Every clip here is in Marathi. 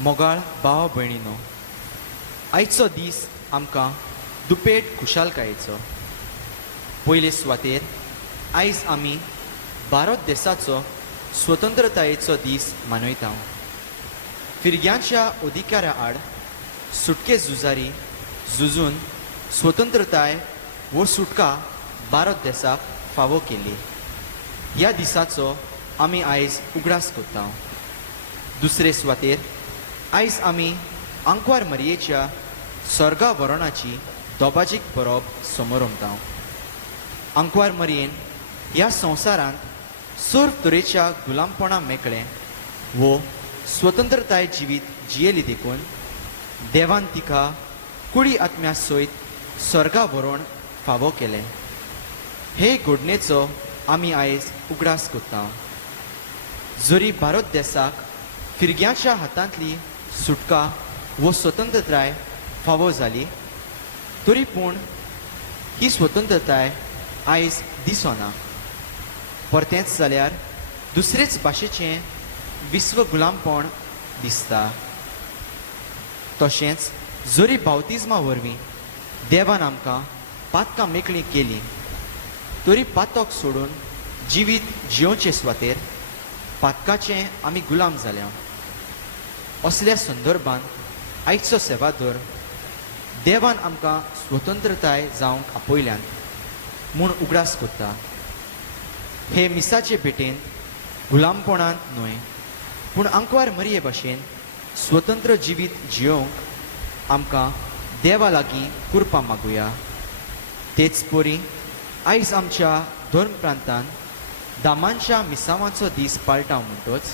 मोगाळ भाव भयणीनो, आयचो दीस आमकां दुपेट खुशालकायेचो. पयले सुवातेर आयज आमी भारत देशाचो स्वतंत्रतायेचो दीस मनयता. फिरग्यांच्या अधिकारा आड सुटके झुजारी झुजून स्वतंत्रताय वो सुटका भारत देशाक फावो केली. ह्या दिसाचो आमी आयज उगडास करता. दुसरे सुवातेर आयज आमी आंकवार मरयेच्या स्वर्गा वरणाची दोबाजीक बरोवप समोर उमता. आंकवार मरयेन ह्या संवसारांत सर्व तरेच्या गुलामपणां मेकळें वो स्वतंत्रताय जिवीत जियेली देखून देवान तिका कुडी आत्म्या सयत स्वर्गा व्हरोन फावो केलें. हे घडणेचो आमी आयज उगडास करता. जरी भारत देशाक फिरग्यांच्या हातांतली सुटका वो स्वतंत्रताय फावो जाली, तरी पूण ही स्वतंत्रताय आयज दिसना. परतेंच जाल्यार दुसरेच भाशेचें विश्व गुलामपण दिसता. तशेंच जरी बावतिजमा वरवीं देवान आमकां पातकां मेकळीं केलीं, तरी पातक सोडून जिवीत जियोवचे सुवातेर पातकाचे आमी गुलाम जाल्या. असल्या संदर्भांत आयचो सेवादोर देवान आमकां स्वतंत्रताय जावंक आपयल्यान म्हूण उगडास करता. हे मिसाचे भेटेन गुलामपणांत न्हय, पूण आंकवार मरये भाशेन स्वतंत्र जिवीत जियोवंक आमकां देवा लागीं कृपा मागुया. तेच परी आयज आमच्या धर्म प्रांतांत दामांच्या मिसावांचो दीस पाळटा म्हणटच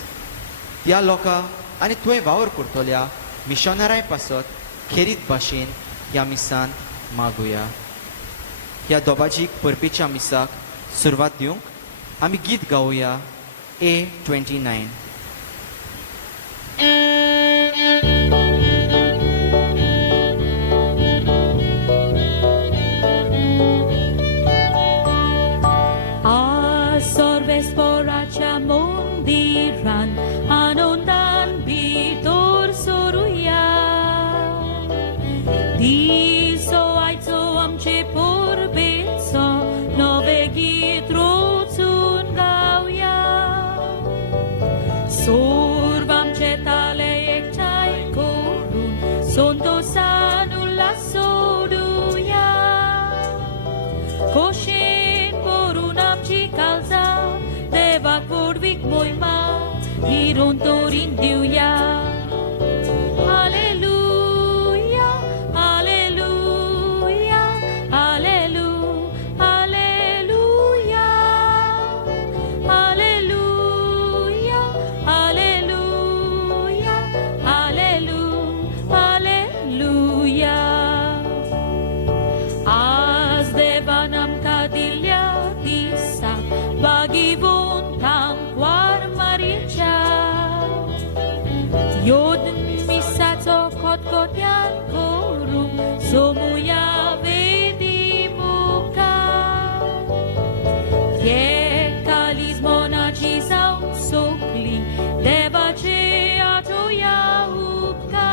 त्या लोकां आनी थंय वावर करतल्या मिशनराय पासत खेरीत भाशेन ह्या मिसान मागुया. ह्या दोबाजीक परबेच्या मिसाक सुरवात दिवंक आमी गीत गावया A29. Rontorin diuya. Alleluia, alleluia, alleluia, alleluia, alleluia, alleluia, alleluia, alleluia. Az devanam kadilya disa bagivon tankwar maricha. Yodn misato kotkotian korum somuya vedimuka. Ye kalizmona cizau sokli devace atoya upka.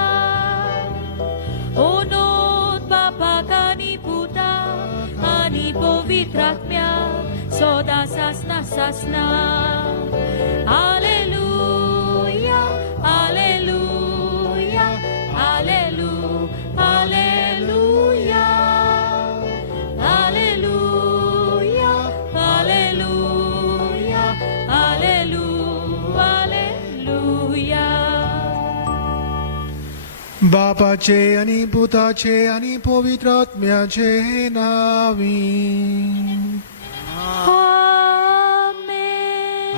Onot papakani puta ani povitratmya soda sasna sasna. Alleluia, alleluia, alleluia, alleluia, alleluia, alleluia, alleluia, alleluia. बापाचे आणि पुताचे आणि पवित्र आत्म्याचे नावी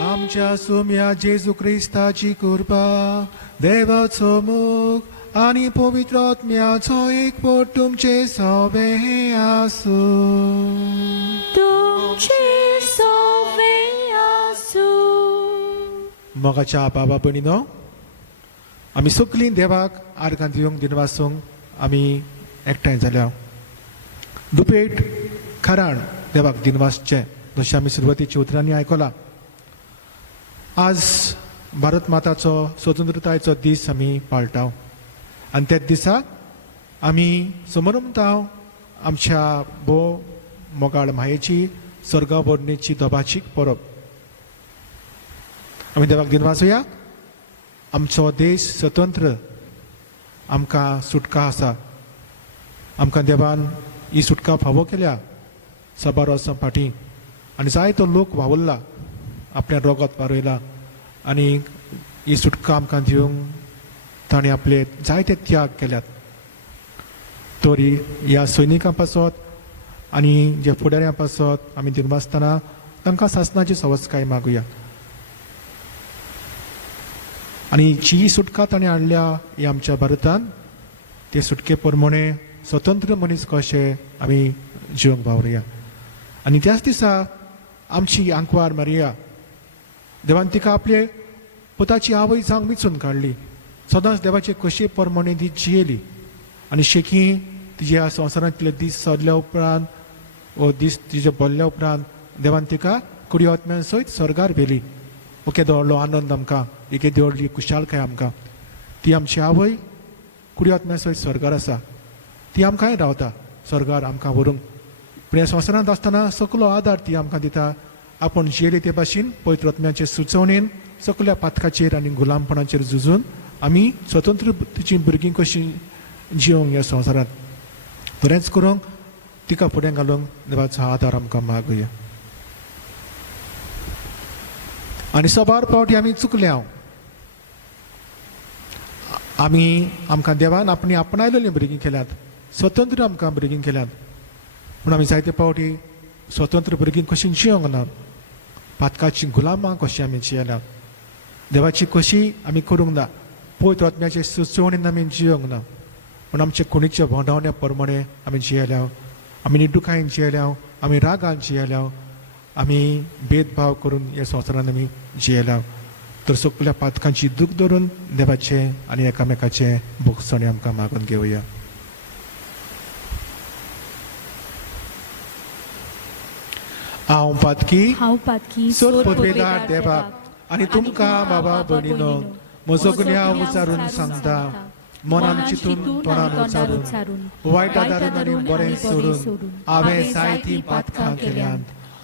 आमच्या सोम्या जेजू ख्रिस्ताची कृपा, देवाचो मोग आणि पवित्र आत्म्याचो एकवट तुमचे सवे आसू. तुमचे सवे आसू. मोगाच्या बाबा भयणीनो, आमी सगळीं देवाक आर्गां दिवंक दिनवासूंक आमी एकठांय जाल्या. दुपेट खराण देवाक दिनवासचें जशें आमी सुरवातीच्या उतरांनी आयकलां. आज भारत माताचो स्वतंत्रतायेचो दीस आमी पाळटाव आनी त्याच दिसाक आमी समरमताव आमच्या भोव मोगाळ मायेची स्वर्गा बोडणेची दोबाचीक परब आमी देवाक दिन वाचुया. आमचो देश स्वतंत्र आमकां सुटका आसा. आमकां देवान ही सुटका फावो केल्या सबार वर्सां फाटीं आनी जायतो लोक वावुरला आपल्या रोगात वारयला आनी ही सुटका आमकां दिवंक ताणें आपले जायते त्याग केल्यात. तरी ह्या सैनिकां पासत आनी जे फुडाऱ्यां पासत आमी दिन वाचतना तांकां सासणाची सवस्काय मागुया. आनी जी सुटका ताणें हाडल्या ही आमच्या भारतान ते सुटके प्रमाणे स्वतंत्र मनीस कशे आमी जिवंक वावरुया. आनी त्याच दिसा आमची आंकवार मारिया देवान तिका आपले पुताची आवय जावंक मिचून काडली. सदांच देवाचे कशे प्रमाणे ती जियेली आनी शेकी तिजे ह्या संवसारांतले दीस सोदल्या उपरांत वो दीस तिजे बोल्ल्या उपरांत देवान तिका कुडी आत्म्यान सयत स्वर्गार व्हेली. ओके देवळ्ळो आनंद आमकां, एके देवळ्ळी कुशालकाय आमकां. ती आमची आवय कुडी आत्म्या सयत स्वर्गार आसा. ती आमकांय रावता स्वर्गार आमकां व्हरूंक. पूण ह्या संवसारांत आसतना सगलो आदार ती आमकां दिता. आपूण जियेली ते भाशेन पवित्र आत्म्याचे सुचोवणेन सगल्या पातकाचेर आनी गुलामपणाचेर झुजून आमी स्वतंत्रतेची भुरगीं कशीं जिवंक ह्या संवसारांत. बरेंच करूंक तिका फुडें घालूंक देवाचो आदार आमकां मागुया. आनी सबार फावटी आमी चुकल्या. आमकां देवान आपणी आपणायलेलीं भुरगीं केल्यात, स्वतंत्र आमकां भुरगीं केल्यात. पूण आमी जायते फावटी स्वतंत्र भुरगीं कशीं जियोंक ना. पातकाची गुलामां कशीं आमी जियेल्यात. देवाची कशी आमी करूंक ना. पवित्र आत्म्याचे सुचोवणेन आमी जियोंक ना. पूण आमचे कोणीच्या भोंवडावण्या प्रमाणे आमी जियेल्या. आमी निडुकायेन जियेल्या, आमी रागान जियेल्या, आमी भेदभाव करून ह्या संवसारांत आमी जियेल्या. तर सगल्या पातकांची दूख धरून देवाचे आनी एकामेकाचे भोगसणे आमकां मागून घेवया. हांव पातकी सोर पदवेदार देवाक आनी तुमकां बाबा भयणीनो म्हजो गुन्यांव उचारून सांगता. मनान चिंतून तोंडान उचारून वायट आदारून आनी बरें सोडून हांवें जायतीं पातकां केल्यात.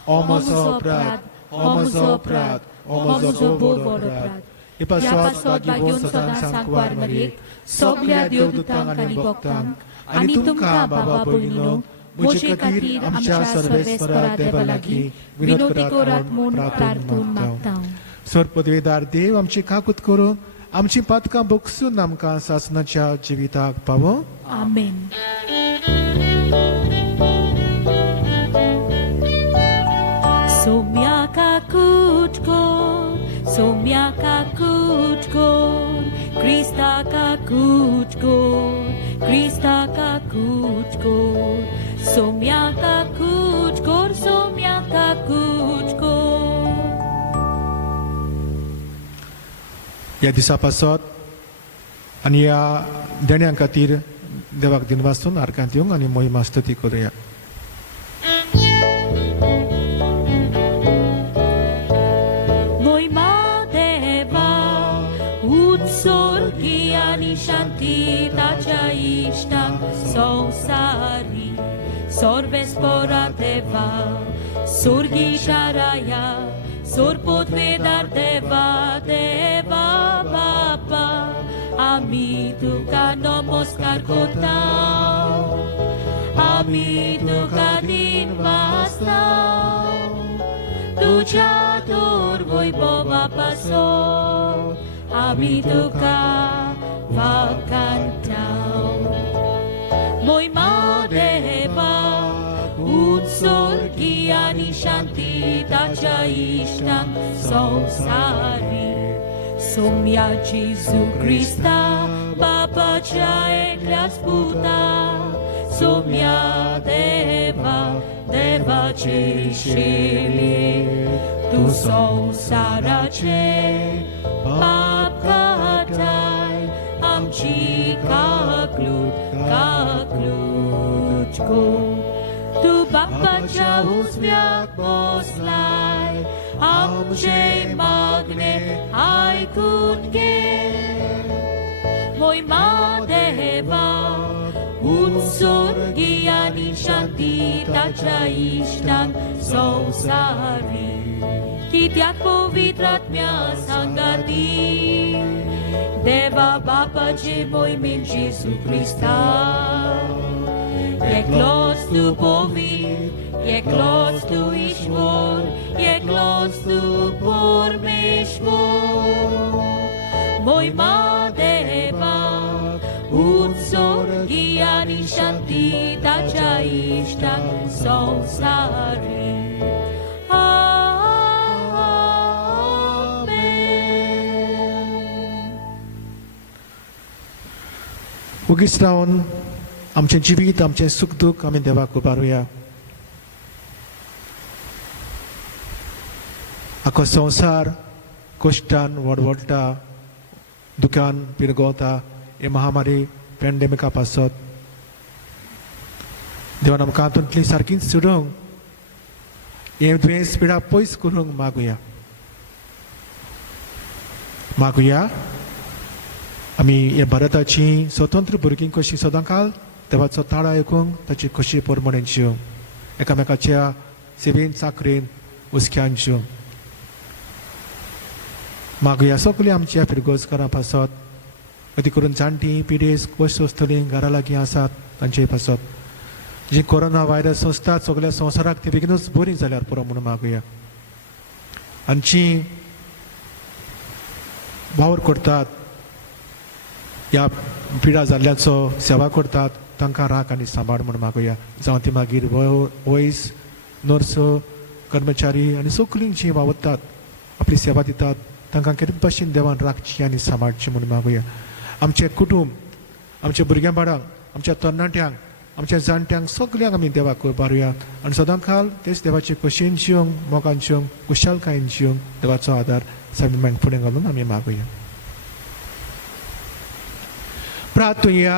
हो म्हजो अपराध, हो म्हजो अपराध, हो म्हजो व्हड अपराध. हे पासत भाग्यवान सदां सांकवार मारयेक सगल्या देवदूतांक आनी भक्तांक आनी तुमकां बाबा भयणीनो म्हजे खातीर आमच्या सर्वेस्परा देवा लागीं विनोदी करात म्हूण प्रार्थून मागता. सर पदवेदार देव आमची काकूत करून आमची पातकां भोगसून आमकां सासणाच्या जिविताक पावो. आमेन. Somiaka kutkon, Krista ka kutkon, Krista ka kutkon, Somiaka kutkon, Somiaka kutkon. ह्या दिसा पासत आनी ह्या देण्यां खातीर देवाक दिन वाचून आर्गां दिवंक आनी मोहिमा स्तुती करुया. Sorgi ani shanti tacia ishtam sonsari sorves porateva surgi sharaya surpodvedar deva deva baba ami tu kanomos karkotau ami tu kadin vasnau tuja turvoi boba paso ami tuka vakantau moi madeva utsorgi ani shanti tacia ishtam sonsari somia Jesu Krista Baba cha eklas puta somia deva deva chishili tu sonsarache Papkatai amchi kaklutko Tu Baba cha uzmiak poslaj आमचे मागणे ऐकून घे मोहिमा देवा उत्सुर्गी आणि शांती ताच्या इष्टांक संसारी कित्याक पवित्र आत्म्या सांगाती देवा बापाचे मोहिमेन जेजू क्रिस्ता एकलोच तू पवित्र एकलोच तू ईश्वर एकलोच तू परमेश्वर मोहिमा देवा उत्सुर्गी आणि शांती ताच्या इष्टांक संसारी उगीच रावन आमचें जिवीत आमचें सुख दूख आमी देवाक उबारुया. आख्खो संवसार कश्टान वडवडटा दुखान पिरगोवता हे महामारी पॅन्डेमिका पासत देवान आमकां हातूंतली सारकीच सोडूंक हे दुयेंस पिडा पयस करूंक मागुया आमी हे भारताची स्वतंत्र भुरगीं कशी सदांकाल देवाचो ताळो आयकूंक ताची खोशी पोरमोणें जिवंक एकामेकाच्या सेवेन चाकरेन उस्क्यान जिवंक मागुया सगळीं आमच्या फिरगोजकारां पासत अती करून जाणटी पिडेस कशी वस्तुलीं घरा लागीं आसात तांचे पासत जी कोरोना व्हायरस असतात सगळ्या संवसाराक ती बेगीनूच बरी जाल्यार पुरो म्हणून मागुया. आनी जी वावर करतात ह्या पिडा जाल्ल्याचो सेवा करतात तांकां राख आनी सांबाळ म्हणून मागुया. जावं ती मागीर वॉयस नर्स कर्मचारी आनी सगळीं जीं वावरतात आपली सेवा दितात तांकां कितें भाशेन देवान राखची आनी सांबाळची म्हणून मागुया. आमचे कुटुंब आमच्या भुरग्यां बाळांक आमच्या तरणाट्यांक आमच्या जाणट्यांक सगळ्यांक आमी देवाक उबारुया आनी सदांकाल तेच देवाचे खोशेन जिवंक मोगान जिवंक खुशालकायेन जिवंक देवाचो आदार सगळ्यांक फुडें घालून आमी मागुया. प्रार्थुया.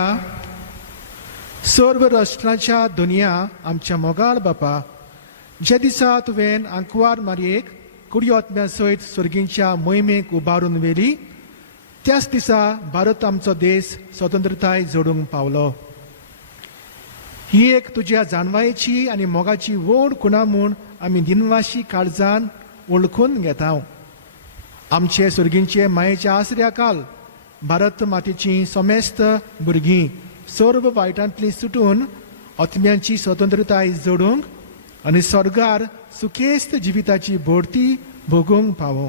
सर्व राष्ट्रांच्या दुनिया आमच्या मोगाळ बापा जे दिसा तुवें आंकवार मारयेक कुडयो आत्म्या सयत सुर्गींच्या मोहिमेक उबारून व्हेली त्याच दिसा भारत आमचो देश स्वतंत्रताय जोडूंक पावलो. ही एक तुज्या जाणवायेची आनी मोगाची व्हड खुणा म्हूण आमी दिनवाशी काळजान वळखून घेता. आमचे सुर्गींचे मायेच्या आसऱ्याकाल भारत मातेची समेस्त भुरगीं सर्व वायटांतली सुटून आत्म्यांची स्वतंत्रताय जोडूंक आनी स्वर्गार सुखेस्त जिविताची बोडती भोगूंक पावो.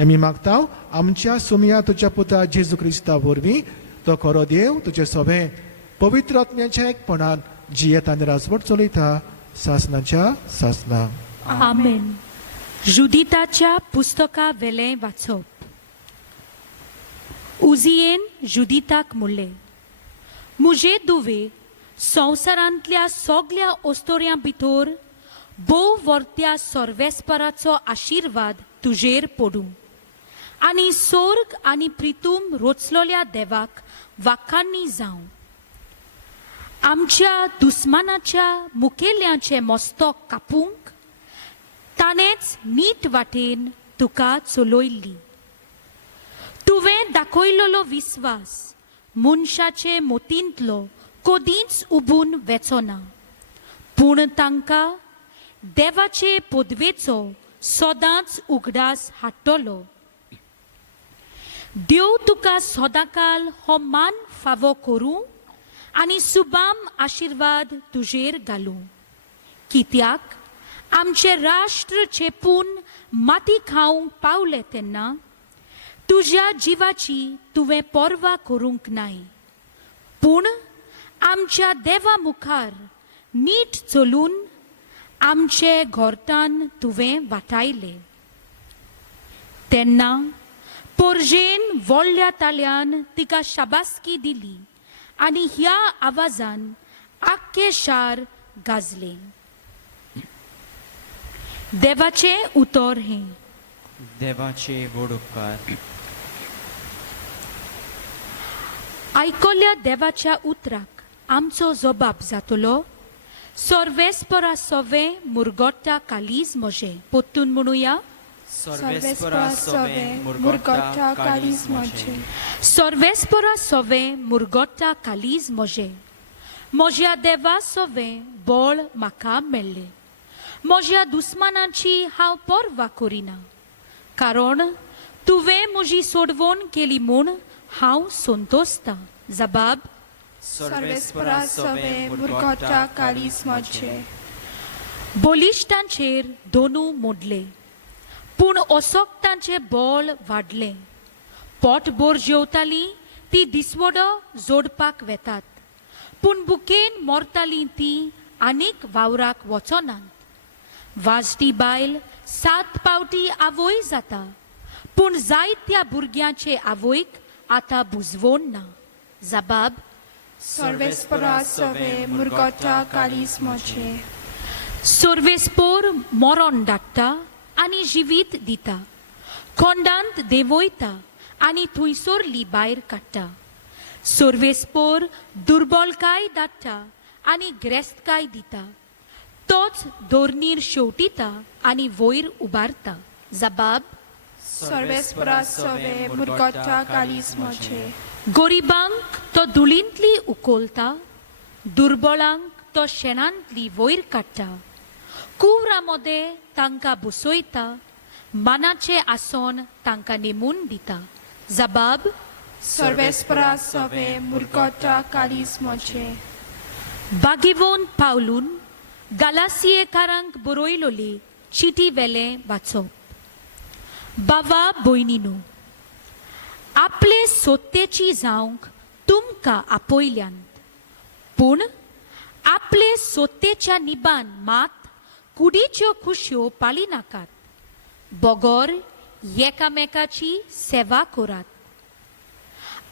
आमी मागता आमच्या सुमया तुज्या पुता जेजू क्रिस्ता वरवीं तो खरो देव तुजे सोबे पवित्र आत्म्याच्या एकपणान जियेत आनी राजवट चलयता सासनाच्या सासना. आमेन. जुदिताच्या पुस्तका वेलें वाचप. उजियेन जुदिताक म्हणलें मुजे दुवे संवसारांतल्या सगळ्या ओस्तोऱ्यां भितर भोव वर्त्या सर्वेस्पराचो आशिर्वाद तुजेर पडूं आनी सोर्ग आनी प्रितूम रोचलोल्या देवाक वाखाणणी जावं. आमच्या दुस्मानाच्या मुखेल्यांचे मस्तक कापूंक ताणेच नीट वाटेन तुका चलयल्ली. तुवें दाखयलोलो विस्वास मनशाचे मोतींतलो कदींच उबून वेचोना पूण तांकां देवाचे पदवेचो सदांच उगडास हाडटलो. देव तुका सदांकाल हो मान फावो करूं आनी सुबाम आशिर्वाद तुजेर घालूं. कित्याक आमचे राष्ट्र चेपून माती खावंक पावले तेन्ना तुज्या जिवाची तुवें पर्वा करूंक नाय पूण आमच्या देवा मुखार नीट चलून आमचे घोरतान तुवें वाटायले. तेन्ना पोरजेन व्हडल्या ताळ्यान तिका शाबासकी दिली आनी ह्या आवाजान आख्खे शार गाजले. देवाचे उतर हें. देवाचे व्हड उपकार. आयकोल्या देवाच्या उतराक आमचो जबाब जातलो. सर्वेस्परा सोवे मुरगोट्टा कालीज मोजे पोत्तून म्हणुया. Sorvespora sove murgotta kalis moje. Sorvespora sove murgotta kalis moje. Mojia deva sove bol maka melle. Mojia दुस्मानांची हांव पर्वा करिना कारण तुवें म्हजी सोडवण केली म्हूण हांव संतोसता. जबाब Sorvespora sove murgotta kalis moje. बलिश्टांचेर दोनू मोडले पूण असोक्तांचे बळ वाडले. पोटभर जेवतालीं ती दिसवडो जोडपाक वेतात पूण बुकेन मोरतालीं ती आनीक वावराक वचनात. वाजटी बायल 7 पावटी आवय जाता पूण जायत्या भुरग्यांचे आवयक आतां बुजवण ना. जबाब Sorvespora sove murgotta kalis moje. सोर्वेस्पोर मोरोन धाडटा आनी जिवीत दिता. खोंडांत देवयता आनी थंयसरली भायर काडटा. सोर्वेस्पोर दुर्बलकाय धाडटा आनी ग्रेस्तकाय दिता. तोच दोरनीर शेवटिता आनी वयर उबारता. जबाब Sorvespora sove murgotta kalis moje. गोरिबांक तो धुळींतली उखलता दुर्बळांक तो शेणांतली वयर काडटा. कुवरामध्ये तांकां बसयता मानाचे आसन तांकां नेमून दिता. जबाब Sorvespora sove murgotta kalis moje. बागेवोन पावलून गालासियेकारांक बरयलोली चिटी वेले वाचप. बावा भयणीनो आपले सोत्तेची जावंक तुमकां आपयल्यांत पूण आपले सोत्तेच्या निबान मात कुडीच्यो खुशयो पाळी नाकात. बोगोर एकामेकाची सेवा करात.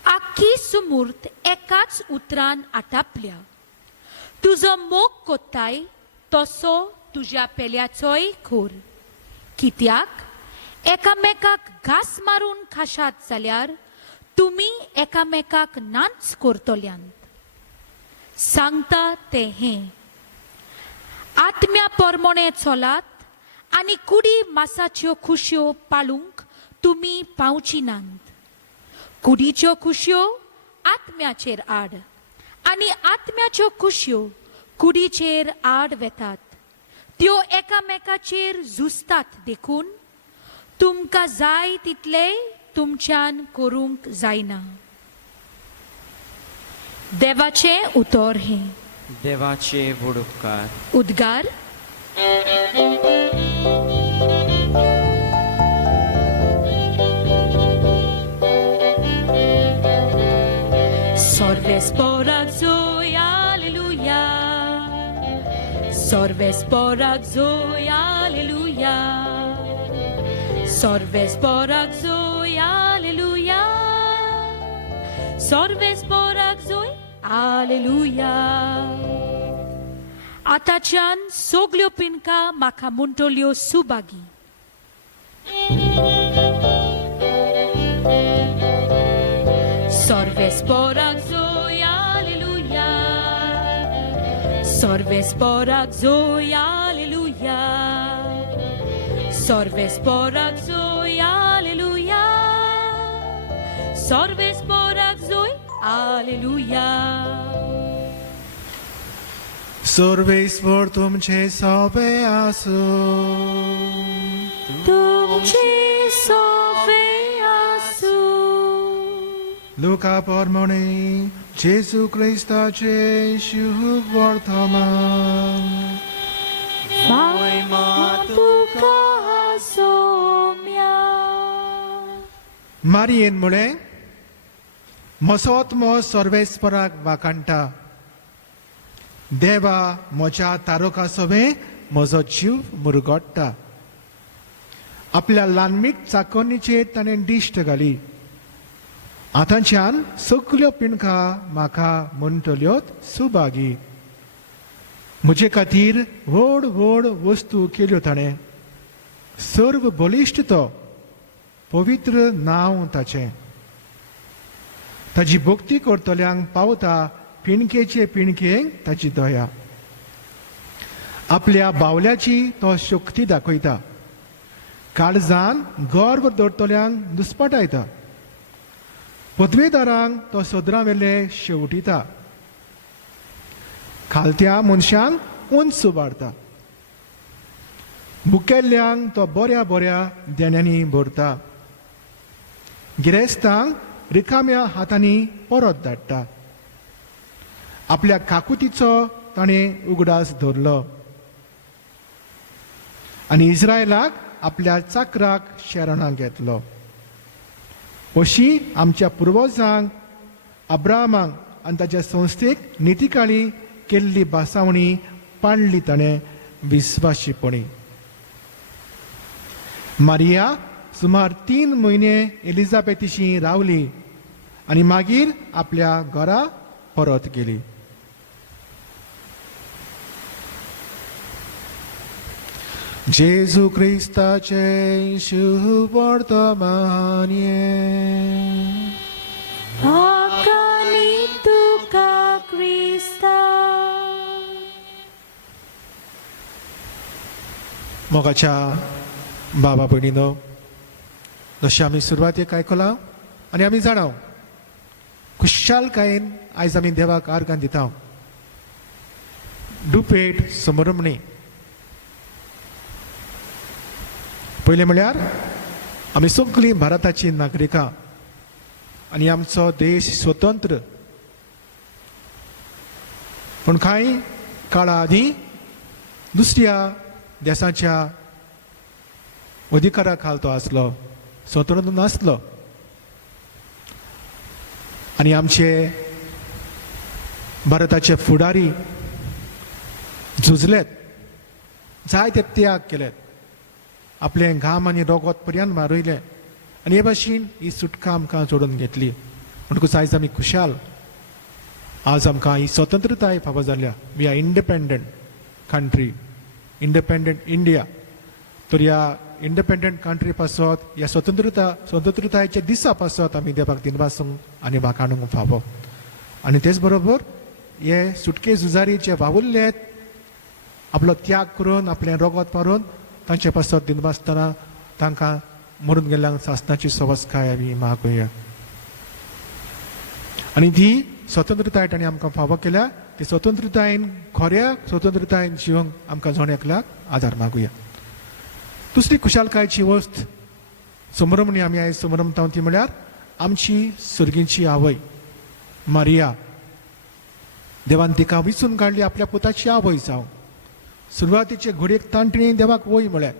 आख्खी सुमूर्त एकाच उतरान आटापल्या. तुजो मोग कोत्ताय तसो तुज्या पेल्याचोय खोर. कित्याक एकामेकाक घास मारून खाशात जाल्यार तुमी एकामेकाक नाच करतल्यांत. सांगता ते हें आत्म्या परमणे चलात आनी कुडी मासाच्यो खुशयो पाळूंक तुमी पावची नात. कुडीच्यो खुशयो आत्म्याचेर आड आनी आत्म्याच्यो खुशयो कुडीचेर आड वेतात. त्यो एकामेकाचेर झुजतात देखून तुमकां जाय तितलेय तुमच्यान करूंक जायना. देवाचें उतर हें. देवाचे व्हड उपकार. उद्गार Sorvesporak zoy, alleluja. Sorvesporak zoy, alleluja. Sorvesporak zoy, alleluja. Sorvesporak zoy, alleluja. आताच्यान सोगल्यो पिनका म्हाका म्हणटल्यो सुबागी. Sorvesporak zoy, alleluja. Sorvesporak zoy, alleluja. Sorvesporak zoy, alleluja. Sorvesporak zoy, alleluja. Sarveshwar तुमचे सोबे आसू. तुमचे सोबे आसू. लुका परमणे जेसू ख्रिस्ताचे शुभ वर्तमान. Moima तुका सोम्या. मारियेन मुळे मसोत्मो सर्वेस्पराक वाकांटा. देवा म्हज्या तारोका सोबे म्हजो जीव मुरगोडटा. आपल्या ल्हानमीक चाकोनीचेर ताणें दिश्ट घाली. आतांच्यान सगल्यो पिणका म्हाका म्हणटल्योत सुबागी. म्हजे खातीर व्हड व्हड वस्तू केल्यो ताणें. सर्व बलिश्ट तो पवित्र नांव ताचें. ताची भक्ती करतल्यांक पावता पिणकेचे पिणकेक ताची दया. आपल्या बावल्याची तो शक्ती दाखयता. काळजान गर्व दवरतल्यांक दुस्पटायता. पदवेदारांक तो सदरां वेले शेवटिता. खालत्या मनशांक उंच उबारता. मुखेल्ल्यांक तो बऱ्या बऱ्या देण्यांनी भरता. गिरेस्तांक रिकाम्या हातांनी परत धाडटा. आपल्या काकुतीचो ताणें उगडास धरलो आनी इस्रायलाक आपल्या चाकराक शरणां घेतलो. अशी आमच्या पुर्वजांक अब्राहमाक आनी ताच्या संस्थेक नितिकाळी केल्ली बासावणी पाळली ताणें विस्वाशीपणी. मारिया सुमार 3 म्हयने एलिझाबेथीशी रावली आनी मागीर आपल्या घरा परत गेली. जेजू क्रिस्ताचे शुभ वर्तमान Hakani tuka Krista. मोगाच्या बाबा भयणीनो, जशें आमी सुरवातेक आयकलां आनी आमी जाणाव, खुशालकायेन आयज आमी देवाक आर्गां दिता. दुपेट समरमणी. पयलें म्हळ्यार आमी सगळीं भारताची नागरिकां आनी आमचो देश स्वतंत्र. पूण कांय काळा आदीं दुसऱ्या देशाच्या अधिकारा खाल तो आसलो, स्वतंत्र नासलो. आनी आमचे भारताचे फुडारी झुजलेत, जायते त्याग केलेत, आपले घाम आनी रगत पर्यंत मारयले आनी हे भाशेन ही सुटका आमकां जोडून घेतली. म्हणटकूच आयज आमी खुशाल. आज आमकां ही स्वतंत्रताय फावो जाल्या. We are independent country, independent India. तर ह्या इंडिपेंडंट कंट्री पासत, ह्या स्वतंत्रतायेच्या दिसा पासत आमी देवाक दिनवासूंक आनी वाखाणूंक फावो. आनी तेच बरोबर हे सुटके झुजारी जे वावुरलेत, आपलो त्याग करून, आपलें रगत मारून तांचे पासत दिनवासतना तांकां मरून गेल्ल्यांक सासणाची सवस्काय आमी मागुया. आनी ती स्वतंत्रताय ताणें आमकां फावो केल्या. ती स्वतंत्रतायेन, खऱ्या स्वतंत्रतायेन जिवंक आमकां जण एकल्याक आदार मागुया. दुसरी खुशालकायेची वस्त समरमणी आमी आयज समरमता ती म्हळ्यार आमची सुर्गीची आवय मारिया. देवान तिका विचून काडली आपल्या पुताची आवय जावं. सुरवातीचे घडयेक तांतणी देवाक वय म्हळ्यार.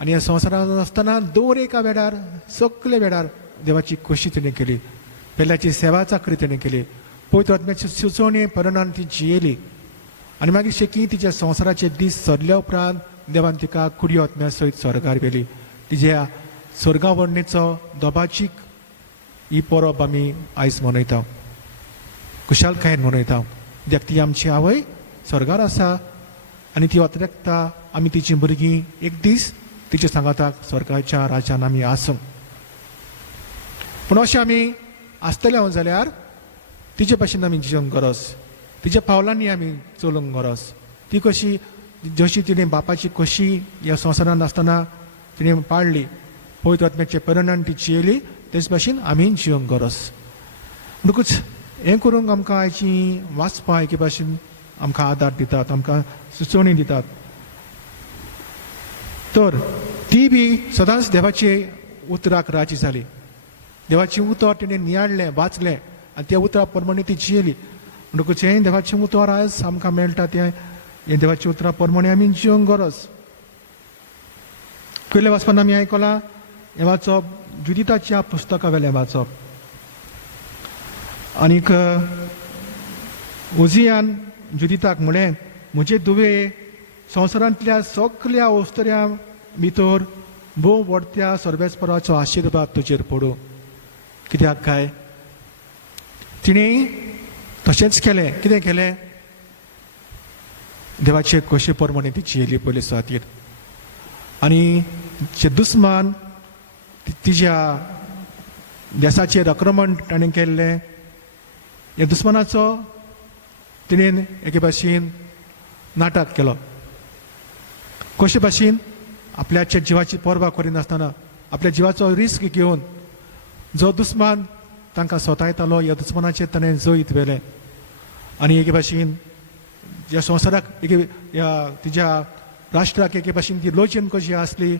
आनी ह्या संवसारांत आसतना दर एका वेळार, सगळे वेळार देवाची खोशी तिणें केली. पेल्याची सेवा चाकरी तिणें केली. पवित्र आत्म्याची सुचोवणी परिणाम ती जियेली. आनी मागीर शेकी तिच्या संवसाराचे दीस सरल्या उपरांत देवान तिका कुडी आत्म्या सयत स्वर्गार व्हेली. तिच्या स्वर्गावरणेचो दोबाचीक ही परब आमी आयज मनयता, खुशालकायेन मनयता. कित्याक ती आमची आवय स्वर्गार आसा आनी ती अतिरेकता आमी तिची भुरगीं एक दीस तिच्या सांगाताक स्वर्गाच्या राज्यान आमी आसूं. पूण अशें आमी आसतले जाल्यार तिचे भाशेन आमी जिवंक गरज. तिच्या पावलांनी आमी चलूंक गरज. ती कशी, जशी तिणें बापाची खोशी ह्या संवसारांत आसतना तिणें पाळली, पवित्र आत्म्याचे परिणाम ती जियेली, तेच भाशेन आमी जिवंक गरज. म्हणटकूच हें करूंक आमकां आयची वाचपा एके भाशेन आमकां आदार दितात, आमकां सुचोवणी दितात. तर ती बी सदांच देवाचे उतराक राजी जाली. देवाचें उतर तिणें नियाळलें, वाचलें आनी त्या उतरा प्रमाणे ती जियेली. म्हणटकूच हें देवाचें उतर आयज आमकां मेळटा तें हे देवाच्या उतरा प्रमाणे आमी जिवंक गरज. पयल्या वाचपान आमी आयकलां हें वाचप, जुदिताच्या पुस्तका वेलें वाचप. आनीक उजियान जुदिताक म्हळें, म्हजे दुवे संवसारांतल्या सगळ्या ओस्तऱ्यां भितर भोव व्हडत्या सर्वेस्पराचो आशिर्वाद तुजेर पडूं. कित्याक काय तिणें तशेंच केलें. कितें केलें? देवाचे खोशे प्रमाणे ती जियेली पयले सुवातेर. आनी जे दुस्मान तिच्या देशाचेर आक्रमण ताणें केल्लें, ह्या दुस्मानाचो तिणें एके भाशेन नाटक केलो. कशे भाशेन आपल्याच्या जिवाची पर्वा करिनासतना आपल्या जिवाचो रिस्क घेवन जो दुस्मान तांकां सोतायतालो ह्या दुस्मानाचेर ताणें जैत वेलें आनी एके भाशेन ह्या संवसाराक तिच्या राष्ट्राक एके भाशेन ती लोचन कशी आसली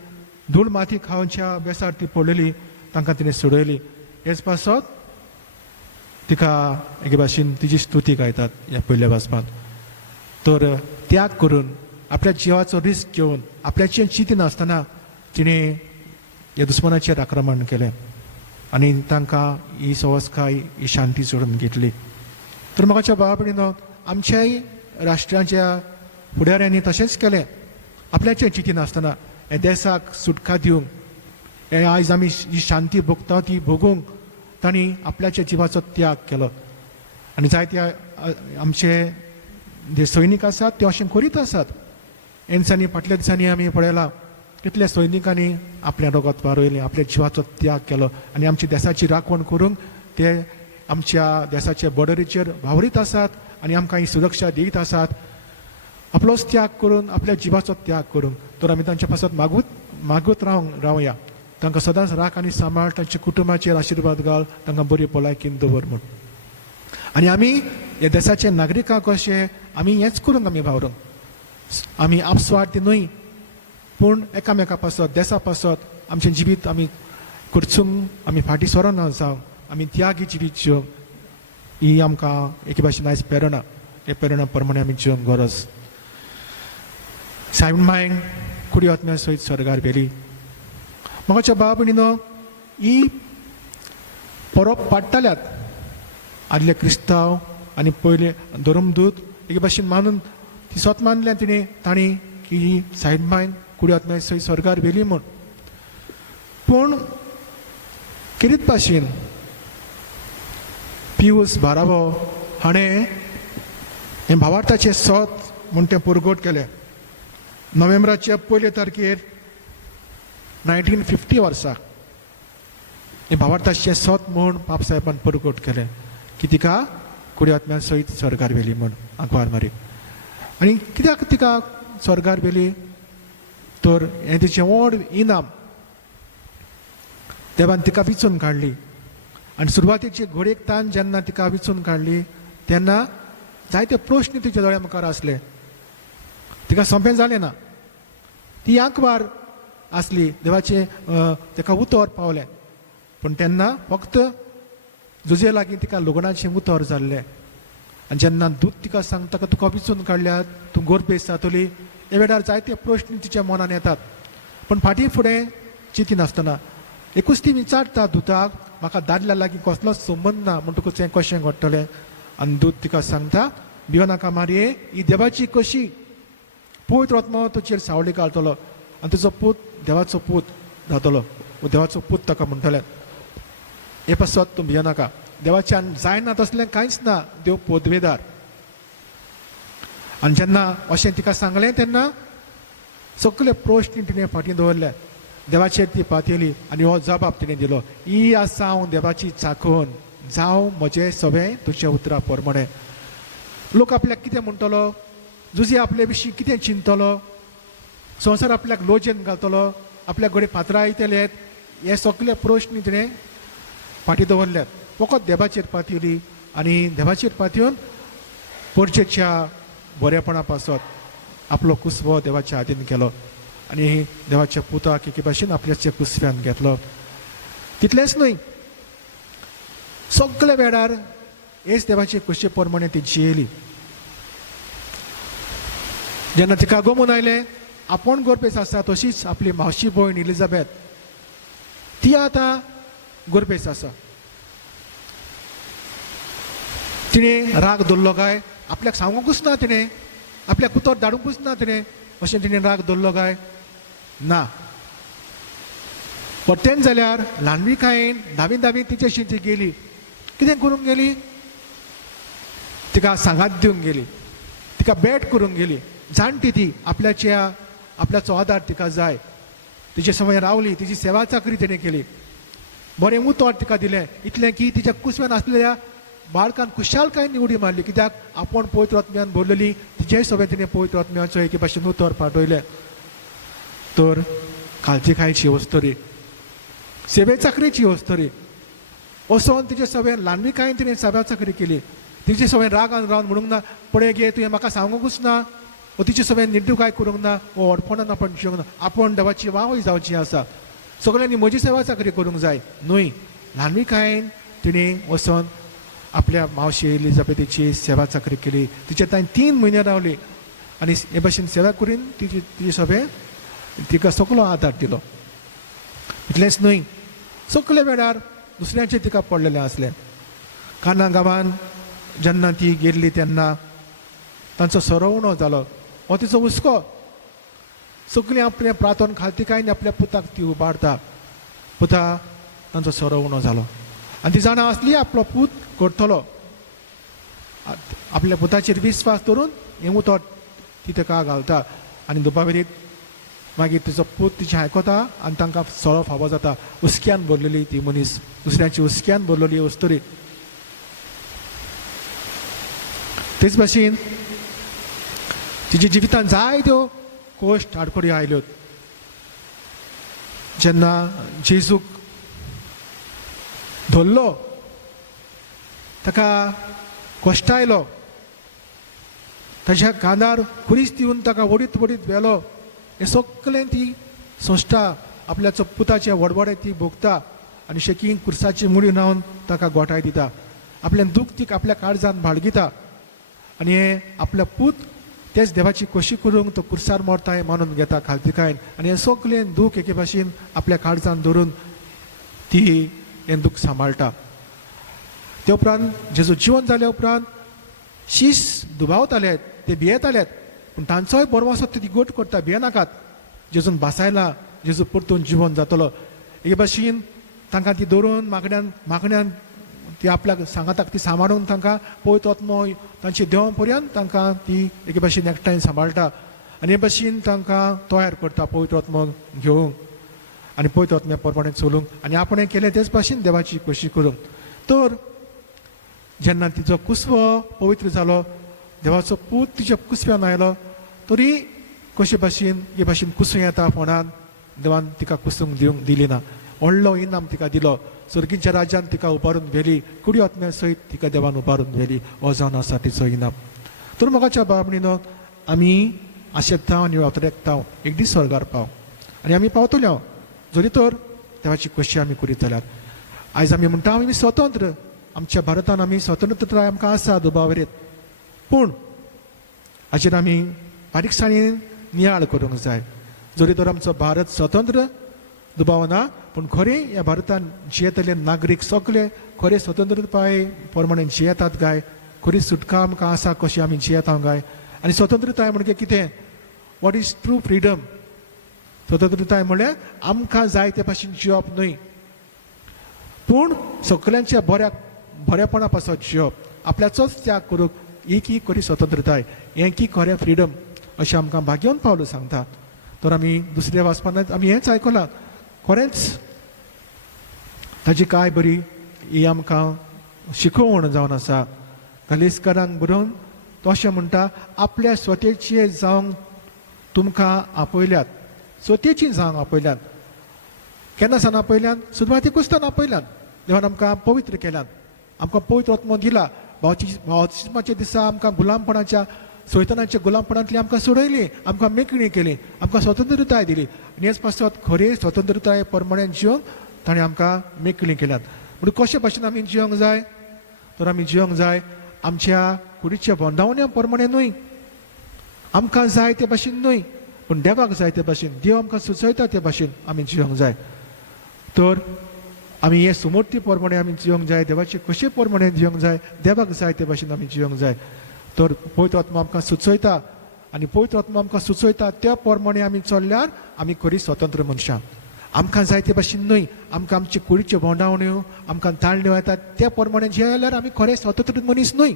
धूळ माती खावच्या बेसार ती पडलेली तांकां तिणें सोडयली हेच पासत तिका एके भाशेन तिची स्तुती गायतात ह्या पयल्या वाचपांत तर त्याग करून आपल्या जिवाचो रिस्क घेवन आपल्याचें चिंतिनासतना तिणें ह्या दुस्मानाचेर आक्रमण केलें आनी तांकां ही संवस्काय ही शांती सोडून घेतली तर म्हाका भावा भयणीनो आमच्याय राष्ट्राच्या फुडाऱ्यांनी तशेंच केलें आपल्याचें चिंतिनासतना हे देशाक सुटका दिवंक हे आयज आमी जी शांती भोगता ती भोगूंक तांणी आपल्याच्या जिवाचो त्याग केलो आनी जायते आमचे जे सैनीक आसात ते अशें करीत आसात हे दिसांनी फाटल्या दिसांनी आमी पळयलां कितल्या सैनिकांनी आपल्या रगत वारयलें आपल्या जिवाचो त्याग केलो आनी आमच्या देशाची राखण करूंक ते आमच्या देशाच्या बॉर्डरीचेर वावरीत आसात आनी आमकां ही सुरक्षा दित आसात आपलोच त्याग करून आपल्या जिवाचो त्याग करूंक तर आमी तांच्या पासत मागूत रावया तांकां सदांच राख आनी सांबाळ तांच्या कुटुंबाचेर आशिर्वाद घाल तांकां बरी भलायकेन दवर म्हूण आनी आमी ह्या देशाचे नागरिकांक कशे आमी हेंच करूंक आमी वावरूंक आमी आपस्वार्थ न्हय पूण एकामेका पासत देशा पासत आमचें जिवीत आमी करचूंक आमी फाटीं सरोना जावंक आमी त्यागी जिवीत जिवंक ही आमकां एके भाशेन आयज प्रेरणा हे प्रेरणा प्रमाणे आमी जिवंक गरज सायमन मांयक कुडी आत्म्या सयत स्वर्गार व्हेली म्हाका भावा भयणीनो ही परब पाडटाल्यात आदले क्रिस्तांव आनी पयले धर्मदूत एके भाशेन मानून ती स्वत मानलें तांणी की सायमन मांयक कुडी आत्म्या सयत स्वर्गार व्हेली म्हूण पूण कितें भाशेन पियूस 12वो हाणें हे भावार्थाचें सोत म्हूण तें पुरगोट केलें नोव्हेंबराच्या 1 तारखेर 1950 वर्सा हे भावार्थाचें सोत म्हूण बाब साहेबान पुरगोट केलें की तिका कुडी आत्म्या सयत स्वर्गार व्हेली म्हूण आंकवार मारी आनी कित्याक तिका स्वर्गार व्हेली तर हें तिचें व्हड इनाम देवान तिका विचून काडली आनी सुरवातेचे घडयेक तान जेन्ना तिका विचून काडली तेन्ना जायते प्रश्न तिच्या दोळ्या मुखार आसले तिका सोंपें जालें ना ती आंकवार आसली देवाचें तेका उतर पावलें पूण तेन्ना फक्त जुजे लागीं तिका लग्नाचें उतर जाल्लें आनी जेन्ना दूत तिका सांगता तुका विचून काडल्यात तूं गोरपेस जातली हे वेळार जायते प्रश्न तिच्या मनान येतात पूण फाटीं फुडें चिंतिनासतना एकूच ती विचारता दुताक म्हाका दादल्या लागीं कसलोच संबंद ना म्हणटकूच हें कशें घडटलें आनी दूत तिका सांगता भियो नाका मारये ही देवाची कशी पवित्र आत्मा तुजेर सावळी घालतलो आनी तुजो पूत देवाचो पूत जातलो देवाचो पूत ताका म्हणटले हे पासत तूं भियो नाका देवाच्यान जायना तसलें कांयच ना देव पोदवेदार आनी जेन्ना अशें तिका सांगलें तेन्ना सगळे प्रश्न तिणें फाटीं दवरले देवाचेर ती पातयली आनी हो जबाब तिणें दिलो ही आसा हांव देवाची चाखून जावं म्हजें सगळें तुज्या उतरा प्रमाणे लोक आपल्याक कितें म्हणटलो जुजी आपले विशीं कितें चिंतलो संवसार आपल्याक लोचेन घालतलो आपल्याक घडये फातरायतले हे सगळे प्रश्न तिणें फाटीं दवरल्यात फकत देवाचेर पातयली आनी देवाचेर पातयून परचेच्या बरेपणा पासत आपलो कुसवो देवाच्या हातीन केलो आनी देवाच्या पुताक एके भाशेन आपल्याच्या कुसव्यान घेतलो तितलेंच न्हय सगळे वेळार हेच देवाचे कुशे प्रमाणे ती जियेली जेन्ना तिका गमून आयलें आपूण गोरपेस आसा तशीच आपली मावशी भयण इलिझाबेथ ती आतां गोरपेस आसा तिणें राग धरलो काय आपल्याक सांगूंकूच ना तिणें आपल्याक उतर धाडूंकूच ना तिणें अशें तिणें राग धरलो काय ना परतेन जाल्यार ल्हानविकायेन धावी तिच्याशी ती गेली कितें करूंक गेली तिका सांगात दिवंक गेली तिका बेट करूंक गेली जाणटी ती आपल्याचो आदार तिका जाय तिचे समय रावली तिची सेवा चाकरी तिणें केली बरें उतर तिका दिलें इतलें की तिच्या कुसव्यान आसलेल्या बाळकान खुशालकायेन उडी मारली कित्याक आपूण पवित्र आत्म्यान भरलेली तिचेय सगळें तिणें पवित्र आत्म्याचो एके भाशेन उतर पाठयलें तर खालची खायची वस्तोरी सेवे चाकरीची वस्तोरी असोन तिचे सगळें ल्हानवी काय तिणें सेवा चाकरी केली तिचे सगळें रागान रावन म्हणूंक ना पळय गे तुवें म्हाका सांगूंकूच ना वो तिचे सगळें निड्डू काय करूंक ना वो अडपणान आपण जिवंक ना आपण देवाची वावय जावची आसा सगळ्यांनी म्हजी सेवा चाकरी करूंक जाय न्हय ल्हानवी कायन तिणें वचोन आपल्या मावशी एलिझाबेथीची सेवा चाकरी केली तिचे ताईं 3 म्हयने रावली आनी हे भाशेन सेवा करून तिचे सगळें तिका सगळो आदार दिलो इतलेंच न्हय सगळे वेळार दुसऱ्यांचे तिका पडलेलें असलें काना गांवान जेन्ना ती गेल्ली तेन्ना तांचो सरवणो जालो हो तिचो हुस्को सगळीं आपलें प्रार्थन खालतिकायन आपल्या पुताक ती उबारता पुता तांचो सरवणो जालो आनी ती जाणा आसली आपलो पूत करतलो आपल्या पुताचेर विस्वास दवरून हें उतर ती ताका घालता आनी दुपावेरीत मागीर तिचो पूत तिचें आयकता आनी तांकां सळो फावो जाता हुस्क्यान भरलेली ती मनीस दुसऱ्याची हुस्क्यान भरलेली वस्तुरी तेच भाशेन तिच्या जिवितांत जायत्यो कोश्ट आडखडी आयल्यो जेन्ना जेजूक धरलो ताका कश्ट आयलो ताच्या कानार खुरीस दिवन ताका वडीत वडीत व्हेलो हे सगळें ती संस्था आपल्या पुताचे वडवडे ती भोगता आनी शेकीन कुर्साची मुडी न्हावन ताका गोठाय दिता आपल्यान दूख ती आपल्या काळजान बाळगिता आनी हे आपल्या पूत तेच देवाची कशी करूंक तो कुर्सार मोरताय मानून घेता खालतिकायन आनी हे सगळें दूख एके भाशेन आपल्या काळजान धरून ती हें दूख सांबाळटा ते उपरांत जेजू जिवन जाल्या उपरांत शीस दुबावताले ते भियेतालेत पूण तांचोय बरो असो ती गोट करता भियेनाकात जेजून बासायला जेजू परतून जिवन जातलो हे भाशेन तांकां ती धरून मागण्यान ती आपल्याक सांगाताक ती सांबाळून तांकां पळयत वतमो तांची देवा पर्यंत तांकां ती एके भाशेन एकठांय सांबाळटा आनी हे भाशेन तांकां तयार करता पळयत वतमो घेवंक आनी पळयत वतम्या परमाणे चलूंक आनी आपण हें केलें तेच भाशेन देवाची कशी करूंक तर जेन्ना तिचो कुसवो पवित्र जालो देवाचो पूत तिच्या कुसव्यान आयलो तरी कशे भाशेन हे भाशेन कुसूं येता फोंडान देवान तिका कुसूंक दिवंक दिली ना व्हडलो इनाम तिका दिलो सर्गीच्या राज्यान तिका उबारून व्हेली कुडी आत्म्या सयत तिका देवान उबारून व्हेली हो जावन आसा तिचो इनाम तर मोगाच्या बाबणीनो आमी आशेतांव आनी वावतरेकतांव एक दीस स्वर्गार पाव आनी आमी पावतल्यो जरी तर देवाची कशी आमी करीत जाल्यार आयज आमी म्हणटा आमी स्वतंत्र आमच्या भारतान आमी स्वतंत्रताय आमकां आसा दुबावरेत पूण हाचेर आमी बारीकसाणेन नियाळ करूंक जाय जरी तर आमचो भारत स्वतंत्र दुबाव ना पूण खरें ह्या भारतान जियेतले नागरीक सगळे खरे स्वतंत्रताय प्रमाणे जियेतात गाय खरी सुटका आमकां आसा कशी आमी जियेता गाय आनी स्वतंत्रताय म्हणजे कितें वॉट इज ट्रू फ्रिडम स्वतंत्रताय म्हळ्यार आमकां जाय ते भाशेन जियोप न्हय पूण सगळ्यांच्या बरेपणा पासत जियोप आपल्याचोच त्याग करूंक ही खरी स्वतंत्रताय हें की खरें फ्रिडम अशें आमकां भाग्योन पावलो सांगता तर आमी दुसऱ्या वाचपानांत आमी हेंच आयकलां खरेंच ताजी काय बरी ही आमकां शिकोवण जावन आसा कालीसकारांक बरोवन तो अशें म्हणटा आपल्या स्वतेची जावंक तुमकां आपयल्यात स्वतेची जावंक आपयल्यात केन्ना सावन आपयल्यान सुरवातेकूच आपयल्यान देवान आमकां पवित्र केल्यान आमकां पवित्र आत्मो दिला बावतिस्माच्या दिसा आमकां गुलामपणाच्या सैतानाच्या गुलामपणांतली आमकां सोडयली आमकां मेकळी केली आमकां स्वतंत्रताय दिली आनी हेच पासत खरे स्वतंत्रताय प्रमाणे जिवंक ताणें आमकां मेकळी केल्यात पूण कशे भाशेन आमी जिवंक जाय तर आमी जिवंक जाय आमच्या कुडीच्या बोंदावण्या प्रमाणे न्हय आमकां जाय ते भाशेन न्हय पूण देवाक जाय ते भाशेन देव आमकां सुचयता ते भाशेन आमी जिवंक जाय तर आमी हे सुमूर्ती प्रमाणे आमी जिवंक जाय देवाचे कशे प्रमाणे जिवंक जाय देवाक जाय ते भाशेन आमी जिवंक जाय तर पवित्र आत्मा आमकां सुचयता आनी पवित्र आत्मा आमकां सुचयता त्या प्रमाणे आमी चल्ल्यार आमी खरी स्वतंत्र मनशां आमकां जाय ते भाशेन न्हय आमकां आमचे कुडीच्यो बोंडावण्यो आमकां ताळण्यो येतात त्या प्रमाणे जियेल्यार आमी खरे स्वतंत्र मनीस न्हय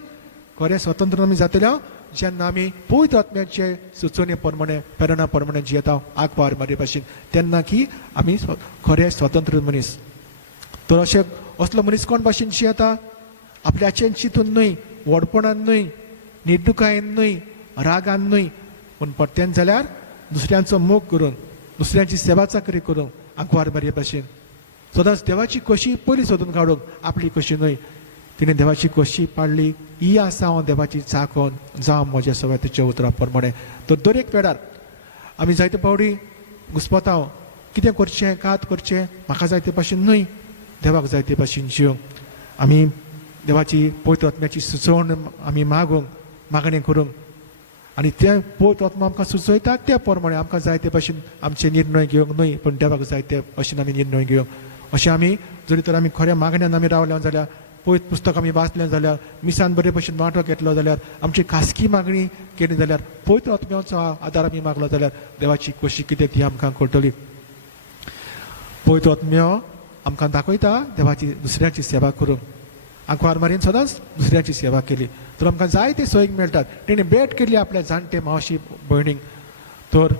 खरे स्वतंत्र आमी जातल्या जेन्ना आमी पवित्र आत्म्याचे सुचोवणे प्रमाणे प्रेरणा प्रमाणे जियेता आंकवार मारे भाशेन तेन्ना की आमी खरे स्वतंत्र मनीस तर अशें असलो मनीस कोण भाशेन जियेता आपल्याचें चिंतून न्हय व्हडपणान न्हय निड्डुकायेन न्हय रागान न्हय पूण परतेन जाल्यार दुसऱ्यांचो मोग करून दुसऱ्यांची सेवा चाकरी करूंक आंकवार बरे भाशेन सदांच देवाची खोशी पयली सोदून काडूंक आपली खोशी न्हय तिणें देवाची खोशी पाडली ही आसा हांव देवाची चाकोन जावं म्हज्या सवातीच्या उतरा प्रमाणे तर दर एक वेळार आमी जायते फावटी घुस्पता कितें करचें कात करचें म्हाका जाय ते भाशेन न्हय देवाक जाय ते भाशेन जिवंक आमी देवाची पवित्र आत्म्याची सुचोवण आमी मागणें करूंक आनी ते पवित्र आत्मा आमकां सुचयता त्या प्रमाणे आमकां जाय ते भाशेन आमचे निर्णय घेवंक न्हय पण देवाक जाय ते भाशेन आमी निर्णय घेवंक अशें आमी जरी तर आमी खऱ्या मागण्यान आमी रावल्या जाल्यार पवित्र पुस्तक आमी वाचलें जाल्यार मिसान बरे भशेन वांटो घेतलो जाल्यार आमची खासगी मागणी केली जाल्यार पवित्र आत्म्याचो आदार आमी मागलो जाल्यार देवाची खोशी कितें ती आमकां कळटली पवित्र आत्म्यो आमकां दाखयता देवाची दुसऱ्याची सेवा करूंक आंकवार मारीन सदांच दुसऱ्याची सेवा केली तर आमकां जाय ते सोयीक मेळटात तेणें भेट केली आपल्या जाणटे मावशी भयणीक तर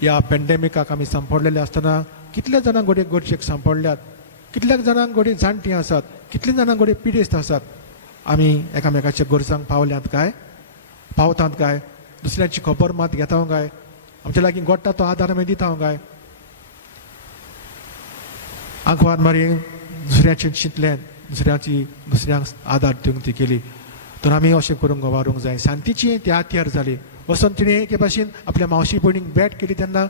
ह्या पॅन्डेमिकाक आमी सांपडलेले आसतना कितल्या जाणांक घोडे गरजेक सांपडल्यात कितल्याक जाणांक घोडे जाणटी आसात कितल्या जाणांक घोडे पिडेस्त आसात आमी एकामेकाच्या गरजांक पावतात काय दुसऱ्याची खबर मात घेता काय आमच्या लागीं घडटा तो आदार आमी दिता काय आंकवार मारी दुसऱ्याचें चिंतलें दुसऱ्यांक आदार दिवंक ती केली तर आमी अशें करूंक वारूंक जाय शांतीची ती हातयार जाली वचून तिणें एके भाशेन आपल्या मावशी भयणीक भेट केली तेन्ना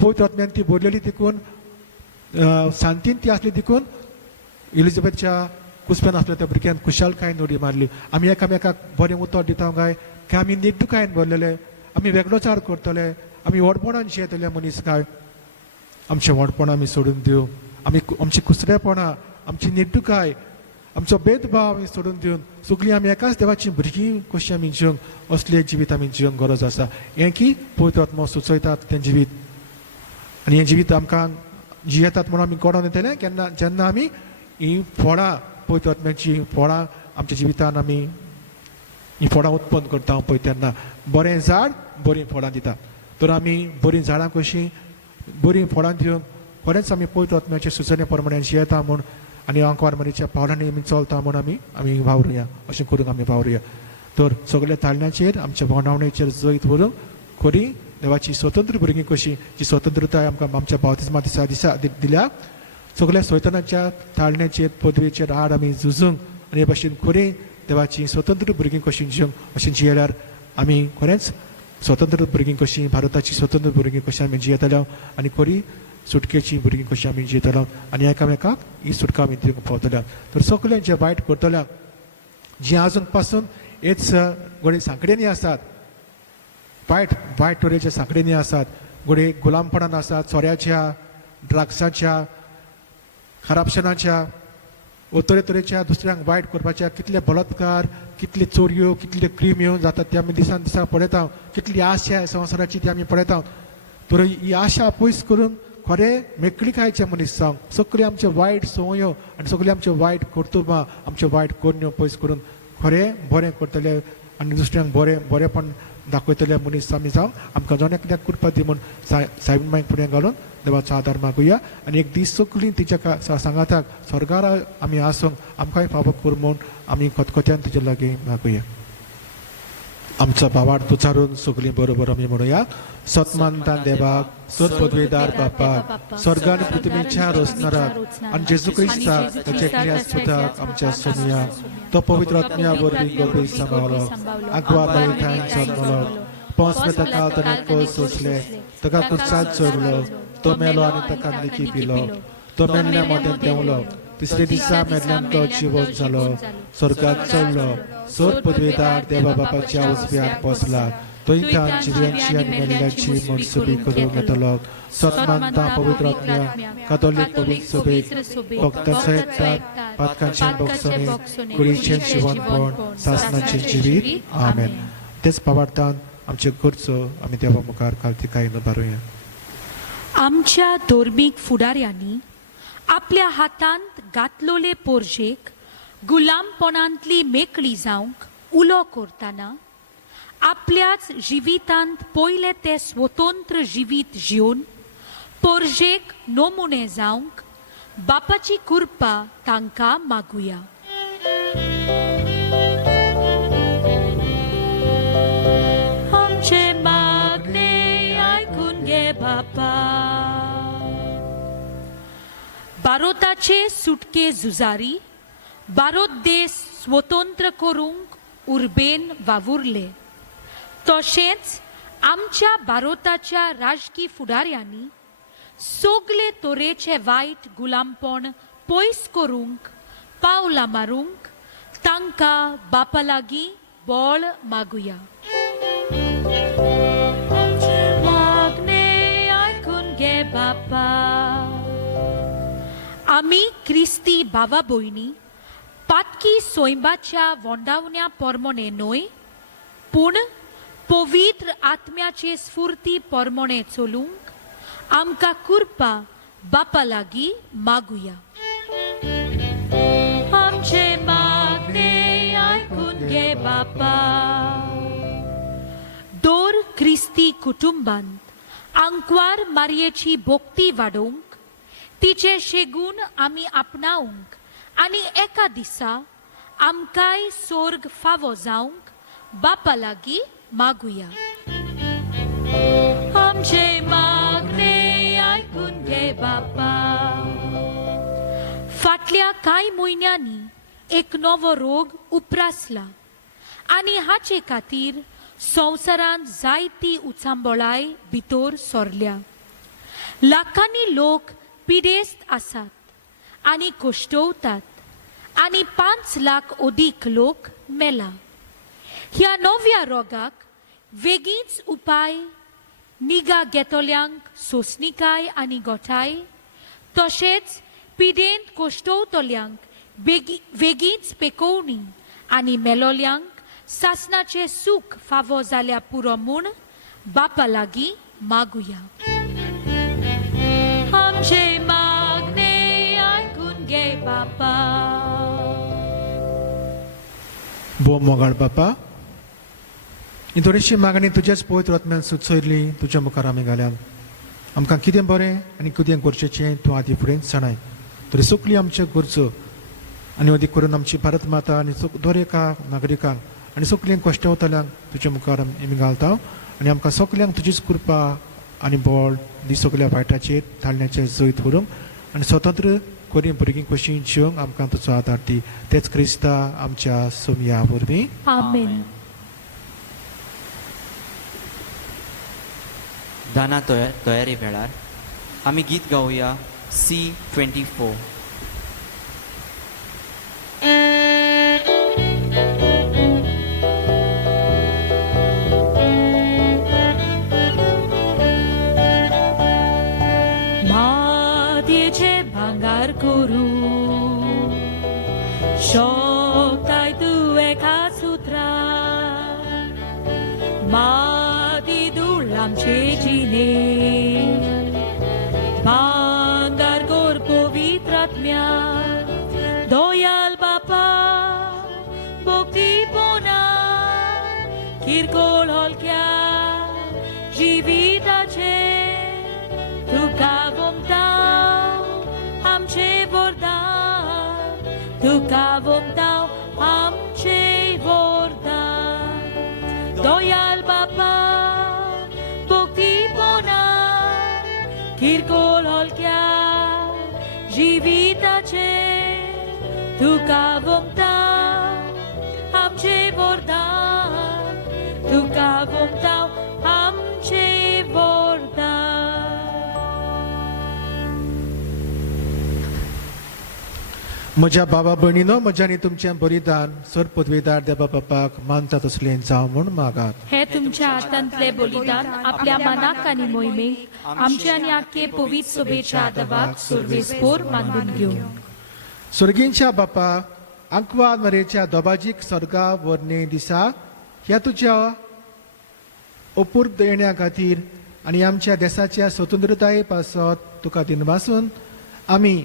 पवित्र आत्म्यान ती बोरलेली देखून शांतीन ती आसली देखून इलिझाबेथच्या कुसप्यान आसल्या त्या भुरग्यान खुशालकायेन उडी मारली आमी एकामेकाक बरें उतर दिता काय आमी निर्दुकायेन भरलेले आमी वेगळोचार करतले आमी व्हडपणान जियेतले मनीस काय आमचें व्हडपण आमी सोडून दिवं आमी आमची कुसरेपणां आमची निर्दुकाय आमचो भेदभाव आमी सोडून दिवन सगळीं आमी एकाच देवाची भुरगीं कशी आमी जिवंक असलें जिवीत आमी जिवंक गरज आसा हें की पवित्र आत्मा सुचयतात तें जिवीत आनी हें जिवीत आमकां जियेतात म्हणून आमी घडोवन येतलें केन्ना जेन्ना आमी हीं फळां पवित्र आत्म्याची फळां आमच्या जिवितान आमी हीं फळां उत्पन्न करता पळय तेन्ना बरें झाड बरीं फळां दिता तर आमी बरीं झाडां कशीं बरीं फळां दिवंक खरेंच आमी पवित्र आत्म्याच्या सुचोवणे प्रमाणे जियेता म्हूण आनी आंकवार मारीच्या पावलांनी आमी चलता म्हूण आमी वावरुया अशें करून आमी वावरुया तर सगळ्या ताळण्याचेर आमच्या बोंडावणेचेर जैत व्हरून खरी देवाची स्वतंत्र भुरगीं कशी जी स्वतंत्रताय आमकां आमच्या बावतिस्मा दिसा दिल्या सगळ्या सैतानाच्या ताळण्याचेर पदवेचेर आड आमी झुजूंक आनी हे भाशेन खरी देवाची स्वतंत्र भुरगीं कशी जिवंक अशें जियेल्यार आमी खरेंच स्वतंत्र भुरगीं कशीं भारताची स्वतंत्र भुरगीं कशीं आमी जियेतल्या आनी खरी सुटकेची भुरगीं कशी आमी जियेतल्या आनी एकामेकाक ही सुटका आमी दिवंक पावतल्या तर सगळें जें वायट करतल्या जी आजून पासून हेच घोडे सांकडेनी आसात वायट तरेच्या सांकडेनी आसात घोडे गुलामपणान आसात चोऱ्याच्या ड्रग्साच्या खराबशनाच्या तरेच्या दुसऱ्यांक वायट करपाच्या कितले बलात्कार कितले चोरयो कितले क्रिम्यो जातात ते आमी दिसान दिसा पळयता कितली आशा संवसाराची ती आमी पळयता तर ही आशा पयस करून खरें मेकळीकायेचे मनीस जावंक सगळे आमचे वायट संवयो आनी सगळे आमचे वायट कर्तुबां आमचे वायट कोन्यो पयस करून खरें बरें करतले आनी दुसऱ्यांक बरेंपण दाखयतले मनीस आमी जावं आमकां जण एकल्याक करपा दी म्हूण सायबीण मांयक फुडें घालून देवाचो आदार मागुया आनी एक दीस सगळीं तिच्या सांगाताक स्वर्गार आमी आसूंक आमकांय फावो कर म्हूण आमी खतखत्यान तिचे लागीं मागुया आमचो भावार्थ तुचारून सगळीं बरोबर आमी म्हणुया सतमानता देवाक सत पदवेदार बापाक स्वर्ग आनी पृथ्वीच्या रोसणाराक आनी जेजू क्रिस्ताक ताचे एकल्या सुदाक आमच्या सोनिया तो पवित्र आत्म्या वरवीं गोबी सांबाळलो आग्वार मारिथान जल्मलो पोंच काल ताणें कोस सोंसले ताका कुर्सात चोरलो तो मेलो आनी ताका देखी पिलो तो मेल्ल्या मोट्यान देंवलो तिसरे दिसा मेल्ल्यान तो जिवंत जालो स्वर्गात चडलो सोर पदवेदार देवा बापाच्या उजव्यार पोसला तो इंसान जिव्यांची आनी मेल्ल्यांची मनसुबी करूंक येतलो सतमानता पवित्र आत्म्या कातोलीक पवित्र सभेक भक्तांचो एकतात पातकांचे भोगसणे कुडीचें जिवनपण सासणाचें जिवीत आमेन तेच पावार्थान आमचे गरजो आमी देवा मुखार कालतिकायेन उबारुया आमच्या धर्मीक फुडाऱ्यांनी आपल्या हातांत घातलोले पोरजेक गुलामपणांतली मेकळी जावंक उलो करतना आपल्याच जिवितांत पयले ते स्वतंत्र जिवीत जिवन पोरजेक नमुने जावंक बापाची कृपा तांकां मागुया आमचे मागणे आयकून घे बापा भारताचे सुटके झुजारी भारत देश स्वतंत्र करूंक उर्बेन वावुरले. तशेंच आमच्या भारताच्या राजकीय फुडाऱ्यांनी सगळे तरेचे वायट गुलामपण पयस करूंक पावलां मारूंक तांकां बापा लागीं बळ मागुया. मागणे आयकून घे बापा. आमी क्रिस्ती भावा भयणी पातकी सोयंबाच्या वोंडावण्या पोरमोणे न्हय पूण पवित्र आत्म्याचे स्फूर्ती पोरमोणे चलूंक आमकां कृपा बापा लागीं मागुया. आमचे मागणे आयकून घे बापा. दर क्रिस्ती कुटुंबांत आंकवार मारयेची भोक्ती वाडोवंक तिचे शेगून आमी आपणावंक आनी एका दिसा आमकांय स्वर्ग फावो जावंक बापा लागीं मागुया. आमचे मागणे आयकून घे बापा. फाटल्या कांय म्हयन्यांनी एक नवो रोग उप्रासला आनी हाचे खातीर संवसारांत जायती उचांबळाय भितर सोरल्या. लाखांनी लोक पिडेस्त आसात आनी कश्टवतात आनी 5 लाख अदीक लोक मेला. ह्या नव्या रोगाक वेगीच उपाय निगा घेतल्यांक सोंसणीकाय आनी गोठाय तशेंच पिडेंत कश्टवतल्यांक वेगीच पेकोवणी आनी मेलोल्यांक सासणाचे सूख फावो जाल्या पुरो म्हूण बापा लागीं मागुया. आमचे मागणे आयकून घे बापा. बो मोगाळ बापा, ही थोडीशी मागणी तुज्याच पवित्र आत्म्यान सुचयल्ली तुज्या मुखार आमी घाल्यात. आमकां कितें बरें आनी कितें गरजेचें तूं आदी फुडें जाणाय. तरी सगळीं आमच्यो गरजो आनी अदीक करून आमची भारत माता आनी दर एका नागरिकांक आनी सगळ्या कश्टवतल्यांक तुज्या मुखार आमी घालता आनी आमकां सगळ्यांक तुजीच कृपा आनी बळ दी सगळ्या वायटाचेर धाडण्याचें जैत व्हरूंक आनी स्वतंत्र कोरी भुरगीं कशीं जिवंक आमकां तुजो आदार दी. तेच क्रिस्ता आमच्या सोमया वरवीं. आमेन. दाना तयारी वेळार आमी गीत गावया C24. मातयेचे भांगार करू शोकताय तूं एका सुत्रा. माती धूळ आमचे जिणे भांगार कोर पवित्र आत्म्या. दोयाल बापा भोक्ती पोना किरकोळ हलक्या जिविताचे तुका वोमताव आमचे वरदान. तुका वोमताव आमचे वरदान. दोयाल बापा भोक्ती पोना किरकोळ हलक्या जिविताचे तुका वोमताव आमचे वरदान. तुका वोमताव आमचे वरदान. म्हज्या बाबा भयणीनो, म्हज्या आनी तुमचें बलिदान सर पदवीदार देवा बापाक मानता तसलें जावं म्हूण मागात. हे तुमच्या हातांतले बलिदान आपल्या मनाक आनी मोहिमेक आमच्या आनी आख्खे पवित्र सभेच्या आदवाक सर्वेस्पोर मानून घेवं. स्वर्गींच्या बापा, अंकवाद मरेच्या दोबाजीक सर्गा वर्णे दिसा ह्या तुज्या अपूर्व येण्या खातीर आनी आमच्या देशाच्या स्वतंत्रताये पासत तुका दिनवासून आमी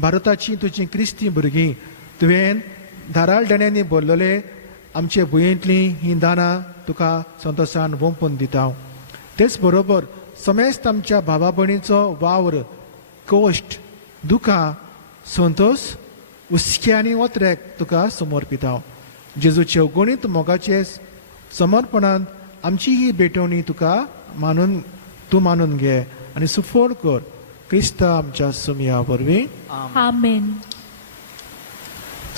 भारताची तुजी क्रिस्ती भुरगीं तुवें धाराळपणांनी भरलेले आमचे भुंयेंतली हीं दानां तुका संतोशान वंपून दिता. तेच बरोबर समेस्त आमच्या भावा भयणीचो वावर कश्ट दुखां संतोश उस्क्यांनी वत्रेक तुका समर्पिता. जेजूचे अगणित मोगाचे समर्पणांत आमची ही भेटवणी तुका तूं मानून घे आनी सुफोड कर. क्रिस्ता आमच्या सुमया वरवीं आमेन.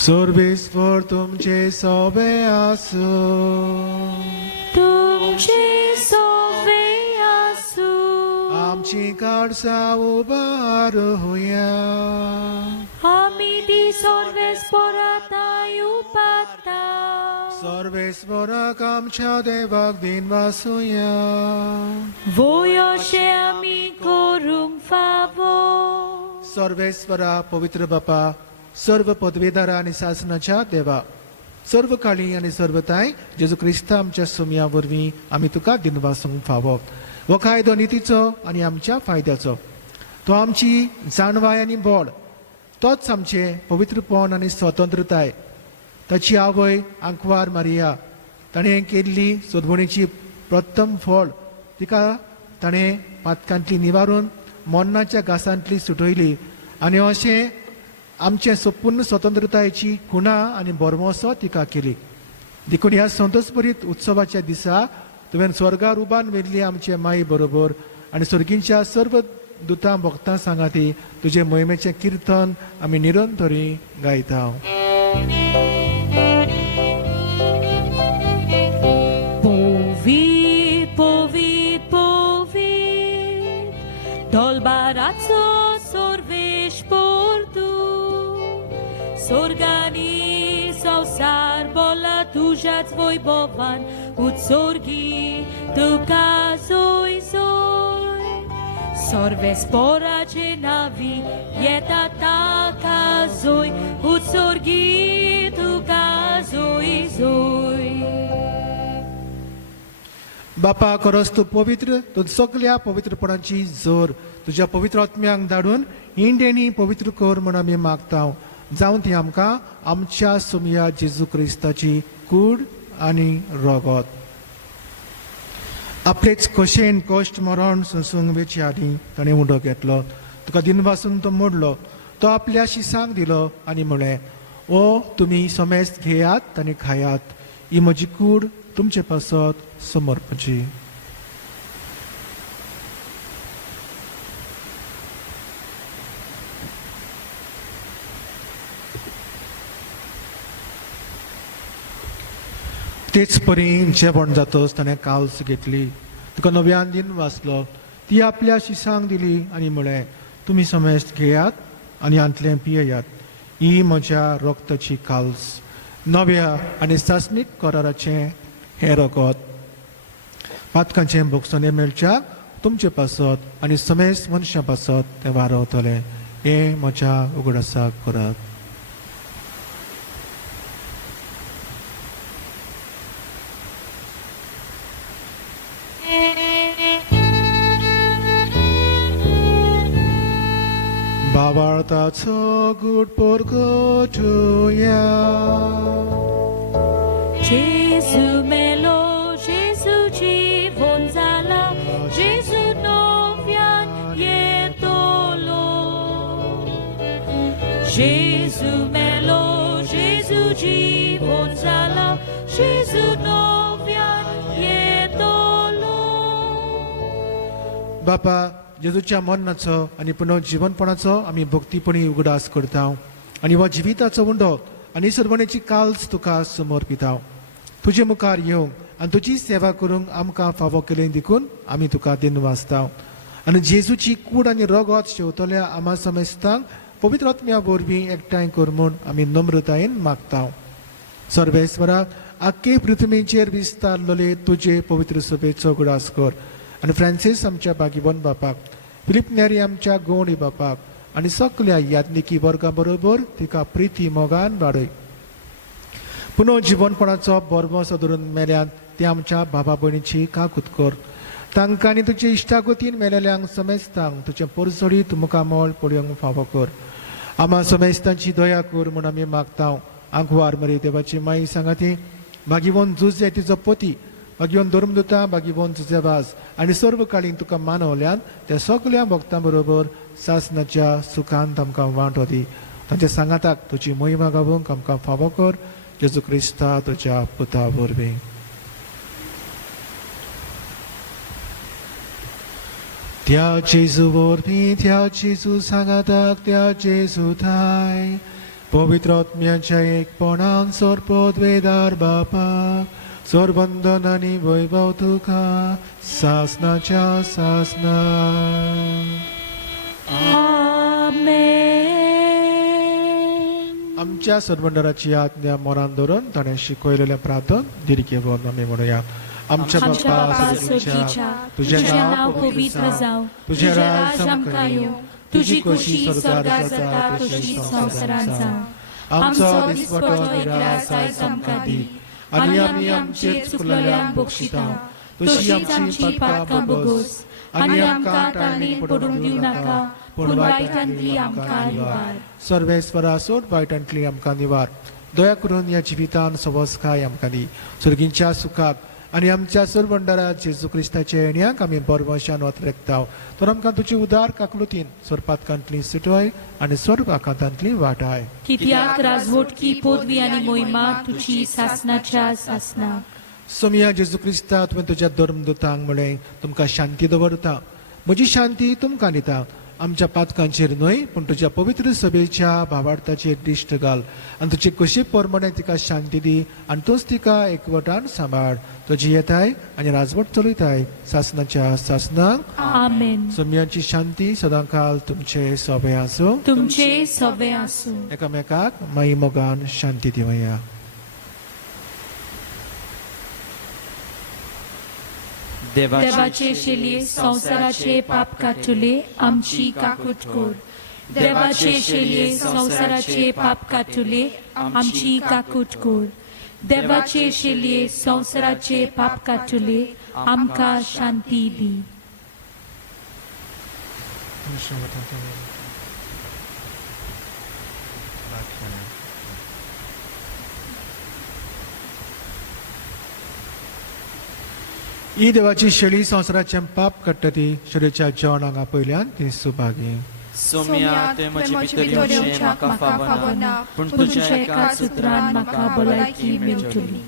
सर्वेस्वर तुमचे सोबे आसूं. तुमचे सोवे आसू. आमची काडसा उबारुया. आमी ती सर्वेस्पराताय उपाता. सर्वेस्वराक आमच्या देवाक दिन वासुया. वोयोशे आमी करूंक फावो. सर्वेस्वरा पवित्र बापा, सर्व पदवीदारा आणि शासनाच्या देवा, सर्व काळी आणि सर्वताय जेजू क्रिस्ता आमच्या सुमया वरवीं आमी तुका दिनवासूंक फावो. हो कायदो नितीचो आनी आमच्या फायद्याचो. तो आमची जाणवाय आनी बोड, तोच आमचे पवित्रपण आनी स्वतंत्रताय. ताची आवय आंकवार मारिया, ताणें केल्ली सोदवणीची प्रथम फळ तिका ताणें पातकांतली निवारून मोन्नाच्या घासांतली सुटयली. आनी अशें आमचे संपूर्ण स्वतंत्रतायेची खुणा आनी बोरमोसो तिका केली. देखून ह्या संतोषभरीत उत्सवाच्या दिसा तुवें स्वर्गार उबान वेल्ली आमचे माई बरोबर आनी सर्गींच्या सर्व दुतां भक्तां सांगाती तुजे मोहिमेचें किर्तन आमी निरंतरी गायता. Povit, povit, povit, dolbaraco sorveș portu, sorgani sau sar bola tujați voi bovan, ut sorgi tu cazoi zoi, sorve spora ce navi, ieta ta cazoi, ut sorgi tu cazoi zoi. बापा खरोच तूं पवित्र, तूं सगळ्या पवित्रपणाची जोर तुज्या पवित्र आत्म्यांक धाडून इंडेनी पवित्र कर म्हूण आमी मागता. जावं ती आमकां आमच्या सुमया जेजू क्रिस्ताची कूड आनी रगत. आपलेच कशेन कश्ट मरण सोंसूंक वेचे आनी ताणें उडो घेतलो. तुका दिनवासून तो मोडलो. तो आपल्या शिसांक दिलो आनी म्हळें, ओ तुमी समेस्त घेयात आनी खायात. ही म्हजी कूड तुमचे पासत समर्पची. तेच परी जेवण जातच ताणें काल्स घेतली. तुका नव्यान दिन वाचलो. ती आपल्या शिसांक दिली आनी म्हळें, तुमी समेस्त घेयात आनी हांतलें पियेयात. ही म्हज्या रक्ताची काल्स, नव्या आनी सासणीक कराराचें हें रगत. पातकांचें भोगसोने मेळच्या तुमचे पासत आनी समेस्त मनशां पासत तें वारवतलें. हें म्हज्या उगडासाक करात. भावार्थाचो गूढ परगटुया. Jezu melo, Jezu जीवन जाला, Jezu nowian jedolo. Jezu melo, Jezu जीवन जाला, Jezu nowian jedolo. बापा, जेजूच्या मरणाचो आनी पुनर्जीवनपणाचो आमी भक्तीपणी उगडास करता आनी हो जिविताचो उंडो आनी सर्वणेची काल्स तुका समर्पिता. तुजे मुखार येवंक आनी तुजी सेवा करूंक आमकां फावो केलें देखून आमी तुका दिन वाचता. आनी जेजूची कूड आनी रगत शेवतल्या आमा समेस्तांक पवित्र आत्म्या वरवीं एकठांय कर म्हूण आमी नम्रतायेन मागता. सर्वेस्वरा, आख्खे पृथ्वीचेर विस्तारलेले तुजे पवित्र सभेचो उगडास कर. आनी फ्रांसीस आमच्या बागीबन बापाक, फिलिप नेरी आमच्या गवणी बापाक आनी सगळ्या याज्ञिकी वर्गा बरोबर तिका प्रिती मोगान वाडय. पुनर्जीवनपणाचो बरमोसो धरून मेल्यान ते आमच्या बाबा भयणीची काकूत कर. तांकां आनी तुजे इश्टागतीन मेलेल्यांक समेस्तांक तुजें परसडीत मुखामोळ पळोवंक फावो कर. आमा समेस्तांची दया कर म्हूण आमी मागता. आंकवार मरी देवाची माई सांगाती, बागीवन जुजे तिचो पती, बागीवन धर्मदुता, बागीवन तुजे वास आनी सर्व काळीं तुका मानवल्यान त्या सगळ्या भक्तां बरोबर सासणाच्या सुखांत आमकां वांटो दी. तांच्या सांगाताक तुजी महिमा गावूंक आमकां फावो कर. जेजू क्रिस्ता तुज्या पुता वरवीं. Theo Giêsu vốn mi theo Giêsu sangadak theo Giêsu thai Povitrot mianchai ek ponan sorpod vedar bapa Sorbandonani voivav tukha sasna cha sasna Amen. आमच्या सोरबंडराची आज्ञा मनान दवरून ताणें शिकयलेलें प्रार्थन दिरके भरून आमी म्हणुया आमच्या आमच्या बापा बाप्पा सोर्गीच्या तुझें तुझें नांव पवित्र जावं तुझें राज आमकां येवं तुझी खोशी स्वर्गात जाता तशीच संवसारांत जावं आमचो दिसपटो निराश आयज आमकां दी आनी आमी आमचेर चुकलेल्यांक बक्षिता तशीच आमची पातकां बगोस आनी आमकां ताळणीत पडूंक दिवं नाका पूण वायटांतली आमकां निवार सर्वेस्वरा सोड वायटांतली आमकां निवार दया करून ह्या जिवितान सवस्काय आमकां दी सुर्गींच्या सुखाक आनी आमच्या सोरबंडरा जेजू क्रिस्ताच्या येण्याक आमी बरमशान वतरेकताव तर आमकां तुजी उदार काकलुतीन सोरपातकांतली सुटय आनी स्वर्ग आकांतांतली वाटाय कित्याक राजवटकी पदवी आनी मोहिमा तुजी सासनाच्या सासना सोमिया जेजू क्रिस्ता तुवें तुज्या धर्मदुतांक म्हळें तुमकां शांती दवरता म्हजी शांती तुमकां दिता आमच्या पातकांचेर न्हय पूण तुज्या पवित्र सभेच्या भावार्थाचेर दिश्ट घाल आनी तुजे कशे परमणे तिका शांती दी आनी तूंच तिका एकवटान सांबाळ तुजी येताय आनी राजवट चलयताय सासनाच्या सासनाक आमेन सोमियाची शांती सदांकाल तुमचे सोबे आसूं तुमचे सवे आसूं एकामेकाक माई मोगान शांती दिवया देवाचे शेलये संसाराचे पाप काटुले आमची काकूट कोर देवाचे शेलये संसाराचे पाप काटुले आमची काकूट कोर देवाचे शेलये संसाराचे पाप काटुले आमकां शांती दी ही देवाची शेळी संवसाराचें पाप काडटा ती शेळयेच्या जेवणाक पयल्यान ती सुभागी सोम्या तुवें म्हजी भितर येवचें म्हाका फावना पूण तुज्या एका सुत्रान म्हाका भलायकी मेळटली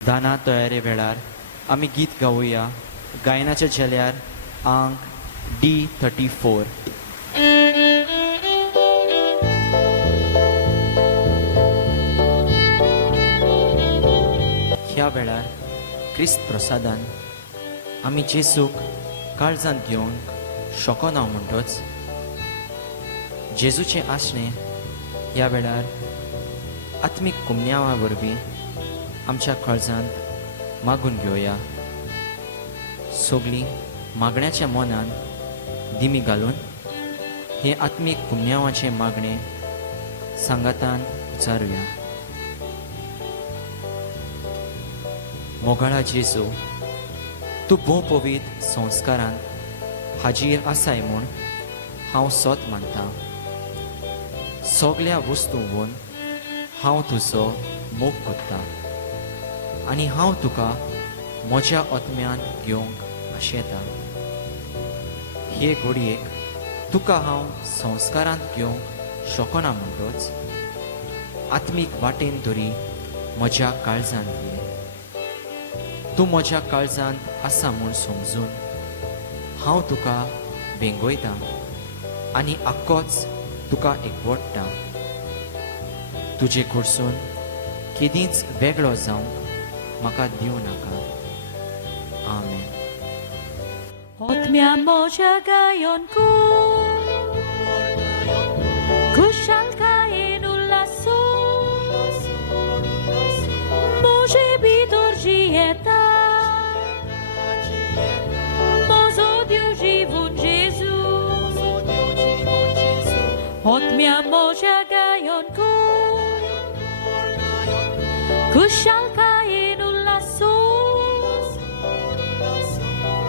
दाना तयारे वेळार आमी गीत गावुया गायनाच्या झेल्यार अंक D34 ह्या वेळार क्रिस्त प्रसादान आमी जेसूक काळजांत घेवंक शकना म्हणटोच जेजूचें आसणें ह्या वेळार आत्मीक कुमन्यावा वरवीं आमच्या काळजांत मागून घेवया सगळीं मागण्याच्या मनान दिमी घालून हे आत्मीक पुण्यावाचें मागणें सांगातान विचारुया मोगाळा जेजू तूं भोव पवित्र संस्कारांत हाजीर आसाय म्हूण हांव सोत मानतां सगळ्या वस्तूंवन हांव तुजो मोग करतां आनी हांव तुका म्हज्या आत्म्यान घेवंक आशेतां हे घडयेक तुका हांव संस्कारांत घेवंक शकना म्हणटोच आत्मीक वाटेन तरी म्हज्या काळजांत घे तूं म्हज्या काळजांत आसा म्हूण समजून हांव तुका भेंगोयतां आनी आख्खोच तुका एकवटतां तुजे कडसून केदींच वेगळो जावंक म्हाका दिवं नाका आमेन आत्म्या म्हज्या गायनकू खुशालकायेन उल्हासो म्हजे भितर जियेता म्हजो देव जीवन जेजू आत्म्या म्हज्या गायनकू खुशालकायेन उल्हासो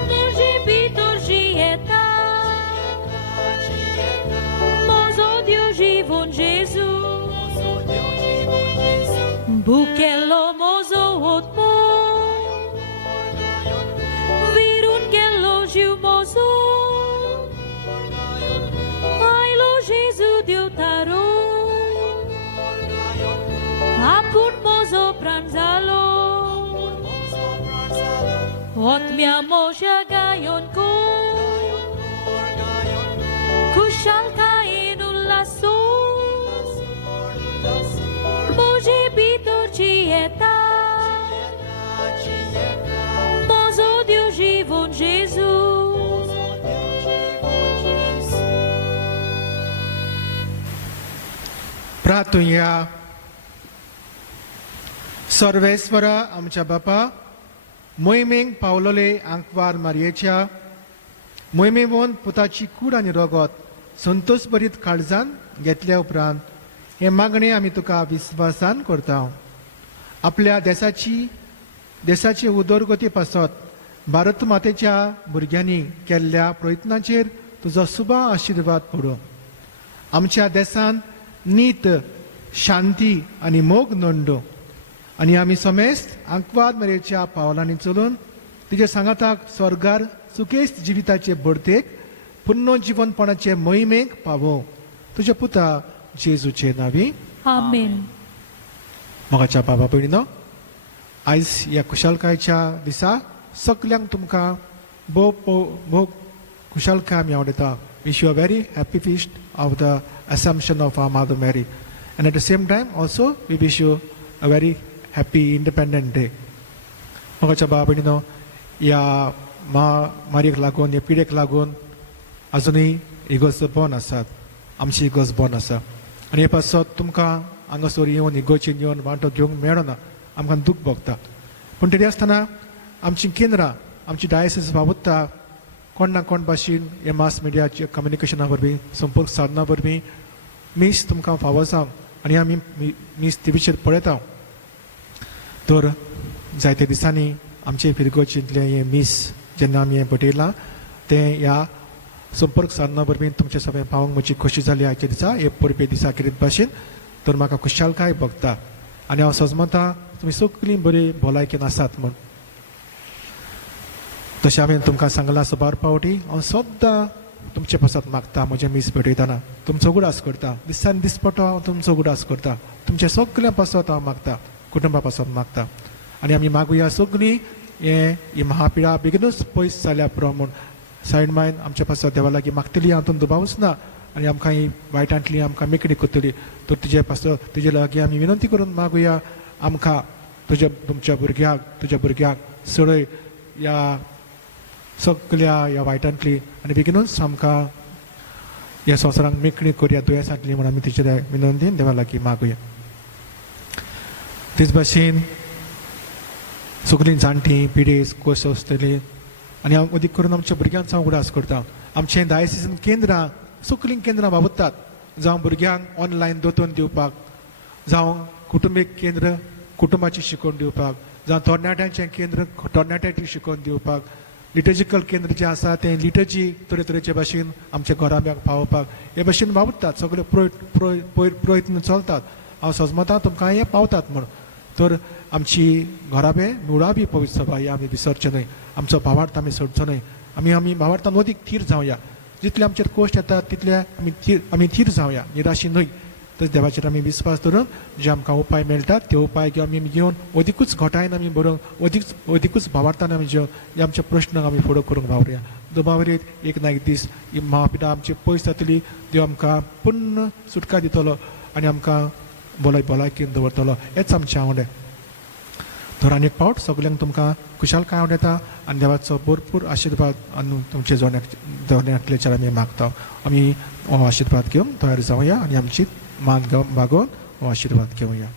म्हजे भितर जियेता म्हजो देव जीवन जेजू बुकेलो म्हजो आत्मो पूण म्हजो प्राण जालो ओतम्या मोशा गायोन खुशालकायेन उल्लासो म्हजे भितरची येता म्हजो देव जीवन जेजू प्रार्थुया. सर्वेस्वरा आमच्या बापा, मोहिमेक पावलोले आंकवार मारयेच्या मोहिमेवोन पुताची कूड आनी रगत संतोश भरीत काळजान घेतल्या उपरांत हे मागणे आमी तुका विस्वासान करता. आपल्या देशाची उदरगती पासत भारत मातेच्या भुरग्यांनी केल्ल्या प्रयत्नांचेर तुजो सुबा आशिर्वाद पडो. आमच्या देशांत नीत, शांती आनी मोग नोंदो आनी आमी समेस्त आंकवाद मेरेच्या पावलांनी चलून तुजे सांगाताक स्वर्गार सुकेस्त जिविताचे बढतेक पुनर्जीवनपणाचे मोहिमेक पावो. तुज्या पुता जेजूचे नावी आमेन. मोगाच्या बाबा भयणीनो, आयज ह्या खुशालकायेच्या दिसा सगल्यांक तुमकां भोव खुशालकाय आमी आवडटा. Wish you a very happy feast of the Assumption of our Mother Mary. And at the same time also we wish you a very happy Independent Day. मोगाच्या बाबा भयणीनो, ह्या महामारीक लागून, ह्या पिडेक लागून अजुनूय इगोज बंद आसात. आमची इगोज बंद आसा आनी हे पासत तुमकां हांगासर येवन इगोचेर येवन वांटो घेवंक मेळना. आमकां दूख भोगता. पूण तरी आसतना आमची केंद्रां, आमची डायसिस वावुरता कोण ना कोण भाशेन हे मास मिडियाच्या कम्युनिकेशना वरवीं, संपर्क साधना वरवीं मीस तुमकां फावो जावं आनी आमी मीस टिवीचेर पळयता. तर जायते दिसांनी आमचे फिरगोचेंतले हे मीस जेन्ना आमी हें पटयलां तें ह्या संपर्क साधना वरवीं तुमचे सगळें पावोवंक म्हजी खोशी जाली आयच्या दिसा, हे परबे दिसा कितें भाशेन. तर म्हाका खुशालकाय भोगता आनी हांव सजमतां तुमी सगळीं बरी भलायकेन आसात म्हूण. तशें हांवें तुमकां सांगलां सुबार पावटी, हांव सद्दां तुमचे पासत मागता. म्हजे मीस भेटयतना तुमचो उगडास करता. दिसान दिसपटो हांव तुमचो उगडास करता. तुमचे सगळ्या पासत हांव मागता, कुटुंबा पासत मागता. आनी आमी मागुया सगळीं ही महापिडा बेगीनूच पयस जाल्या पुरो म्हूण. सायड मायन आमच्या पासत देवा लागीं मागतली, हातून दुबावूच ना आनी आमकां ही वायटांतली आमकां मेकळी करतली. तर तुजे लागीं आमी विनंती करून मागुया, आमकां तुमच्या भुरग्यांक सडय ह्या सगळ्या ह्या वायटांतली आनी बेगीनूच आमकां ह्या संवसारांक मेकळी करया दुयेंसांतली म्हूण आमी तेचे विनंतीन देवा लागीं मागुया. तेच भाशेन सगळीं जाणटी पिडेस कोस आसतली आनी हांव अदीक करून आमच्या भुरग्यांचो हांव उगडास करता. आमचे डायसिसन केंद्रां सगळीं केंद्रां वावुरतात, जावं भुरग्यांक ऑनलायन दोतोवन दिवपाक, जावं कुटुंबीक केंद्र कुटुंबाची शिकवण दिवपाक, जावं तरणाट्यांचें केंद्र तरणाट्याची शिकवण दिवपाक, लिटर्जिकल केंद्र जें आसा तें लिटर्जी तरेतरेचे भाशेन आमच्या घराब्यांक पावोवपाक हे भाशेन वावुरतात. सगळे प्रयत्न चलतात. हांव सजमतां तुमकां हे पावतात म्हूण. तर आमची घराबे मुळावी पवित्र सभा ही आमी विसरचे न्हय. आमचो भावार्थ आमी सोडचो न्हय. आमी भावार्थान अदीक थीर जावया. जितले आमचेर कोश्ट येतात तितले आमी थीर जावया, निराशी न्हय. तशें देवाचेर आमी विस्वास दवरून जे आमकां उपाय मेळटात ते उपाय आमी घेवन अदीकूच घोटायेन आमी बरोवंक अदीकूच भावार्थान आमी जेवन हे आमचे प्रश्न आमी फुडो करूंक वावरया. दुबावरीत एक ना एक दीस ही महापिडा आमची पयस जातली, देव आमकां पुर्ण सुटका दितलो आनी आमकां भलायकेन दवरतलो. हेंच आमचें आवडे. तर आनीक पावट सगल्यांक तुमकां खुशालकाय आवडटा आनी देवाचो भरपूर आशिर्वाद आनी तुमचे जोड्यातल्याचेर आमी मागता. आमी हो आशिर्वाद घेवन तयार जावया आनी आमची मान मागोवन हो आशिर्वाद घेवया.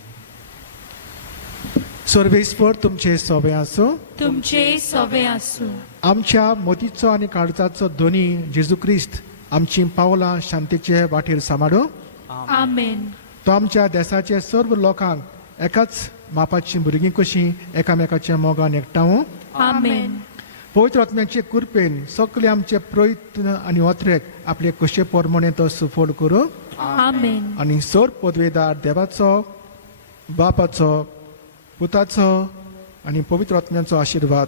सर्वेस्वर तुमचे सोबे आसूं. तुमचे सोबे आसूं. आमच्या मोतीचो आनी काळजाचो धनी जेजू क्रिस्त आमची पावलां शांतीचे वाटेर सांबाळो. आमेन. तो आमच्या देशाचे सर्व लोकांक एकाच मापाची भुरगीं कशीं एकामेकाच्या मोगान एकठांवू. आमेन. पवित्र आत्म्याचे कृपेन सगळे आमचे प्रयत्न आनी ओत्रेक आपले कशे पोरमणे तो सुफोड करूं. आमेन. आनी सर पदवेदार देवाचो, बापाचो, पुताचो आनी पवित्र आत्म्याचो आशिर्वाद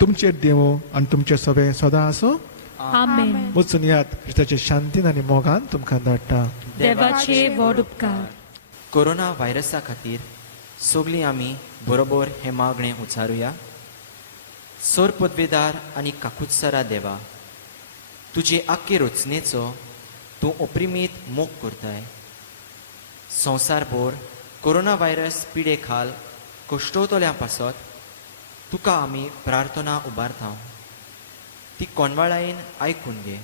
तुमचेर देवो आनी तुमचे सगळे सदां आसूं. आमेन. वचून यात क्रिस्ताचे शांतीन आनी मोगान तुमकां धाडटा. देवाचे व्हड उपकार. कोरोना व्हायरसा खातीर सगळीं आमी बरोबर हे मागणें उचारुया. सोर पदवेदार आनी काकुत्सरा देवा, तुजे आख्खे रचनेचो तूं अप्रिमीत मोग करताय. संवसारभर कोरोना व्हायरस पिडे खाल कश्टवतल्या पासत तुका आमी प्रार्थना उबारता. ती कोणवाळायेन आयकून घे.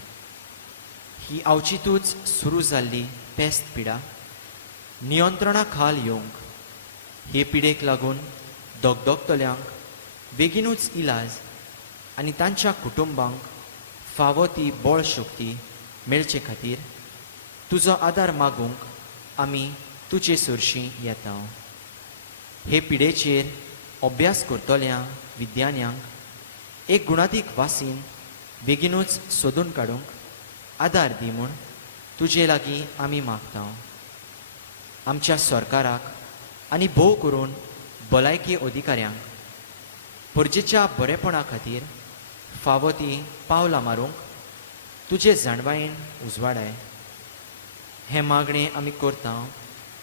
ही आवचितूच सुरू जाल्ली पेस्त पिडा नियंत्रणा खाल येवंक, हे पिडेक लागून दोगदोगतल्यांक बेगीनूच इलाज आनी तांच्या कुटुंबांक फावो ती बळ शक्ती मेळचे खातीर तुजो आदार मागूंक आमी तुजे सुरशीं येता. हे पिडेचेर अभ्यास करतल्या विद्यान्यांक एक गुणातीक वासीन बेगीनूच सोदून काडूंक आदार दी म्हूण तुजे लागीं आमी मागता. आमच्या सरकाराक आनी भोव करून भलायकी अधिकाऱ्यांक परजेच्या बरेपणा खातीर फावो ती पावलां मारूंक तुजे जाणवायेन उजवाडाय. हें मागणें आमी करता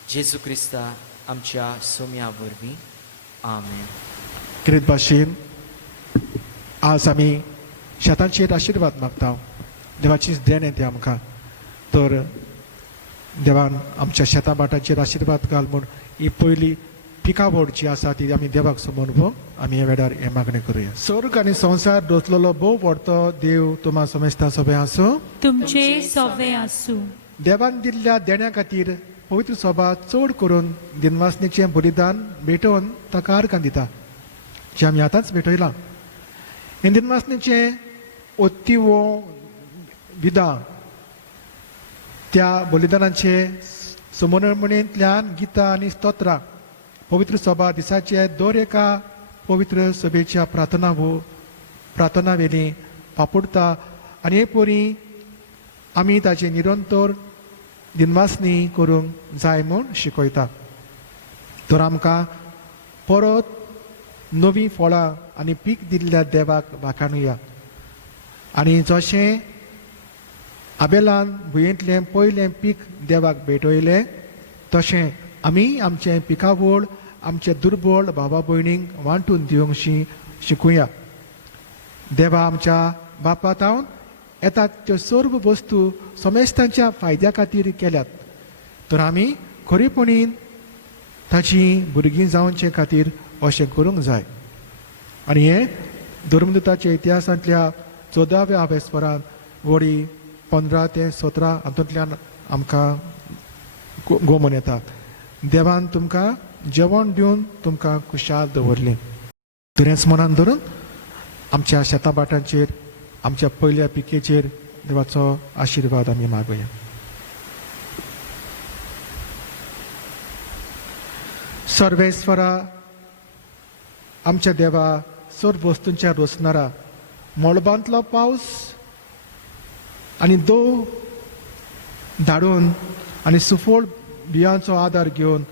जेजू क्रिस्ता आमच्या सोम्या वरवीं. आमेन. किरीत भाशेन आज आमी शेतांचेर आशिर्वाद मागता. देवाचीच देण येते आमकां. तर देवान आमच्या शेतां बाटांचेर आशिर्वाद घाल म्हूण ही पयली पिकावड जी आसा ती आमी देवाक समोरून आमी ह्या वेळार हे मागणें करुया. स्वर्ग आनी संवसार रचलेलो भोव व्हडतो देव तुम्हा समेस्ता सभे आसूं. तुमचे सवे आसूं. देवान दिल्ल्या देण्या खातीर पवित्र सभा चड करून दिनवासनेचें बलिदान भेटोवन ताका आर्गां दिता, जें आमी आतांच भेटयलां. हे दिनवासनेचें ओत्तिवो विदा त्या बलिदानाचे समर्पणेंतल्यान गितां आनी स्तोत्रां पवित्र सभा दिसाचे दर एका पवित्र सभेच्या प्रार्थना वेली पापुडता आनी हे परी आमी ताचे निरंतर दिनवासनी करूंक जाय म्हूण शिकयता. तर आमकां परत नवीं फळां आनी पीक दिल्ल्या देवाक वाखाणुया. आनी जशें आबेलान भुंयेंतलें पयलें पीक देवाक भेटयलें तशें आमी आमचें पिकावळ आमचे दुर्बळ भावा भयणींक वांटून दिवंकशी शिकुया. देवा आमच्या बापातावन येतात त्यो सर्व वस्तू समेस्तांच्या फायद्या खातीर केल्यात. तर आमी खरेपणीन ताची भुरगीं जावचे खातीर अशें करूंक जाय. आनी हे धर्मदुताच्या इतिहासांतल्या 14व्या आवेस्परांत वडी 15 ते 17 हातूंतल्यान आमकां गोमन येता. देवान तुमकां जेवण दिवन तुमकां खुशाल दवरली. दुरेंस मनान धरून आमच्या शेतां बाटांचेर आमच्या पयल्या पिकेचेर देवाचो आशिर्वाद आमी मागुया. सर्वेस्वरा आमच्या देवा सर्व वस्तूंच्या रोसणारा मळबांतलो पावस आनी दो धाडून आनी सुफोळ बियांचो आदार घेवन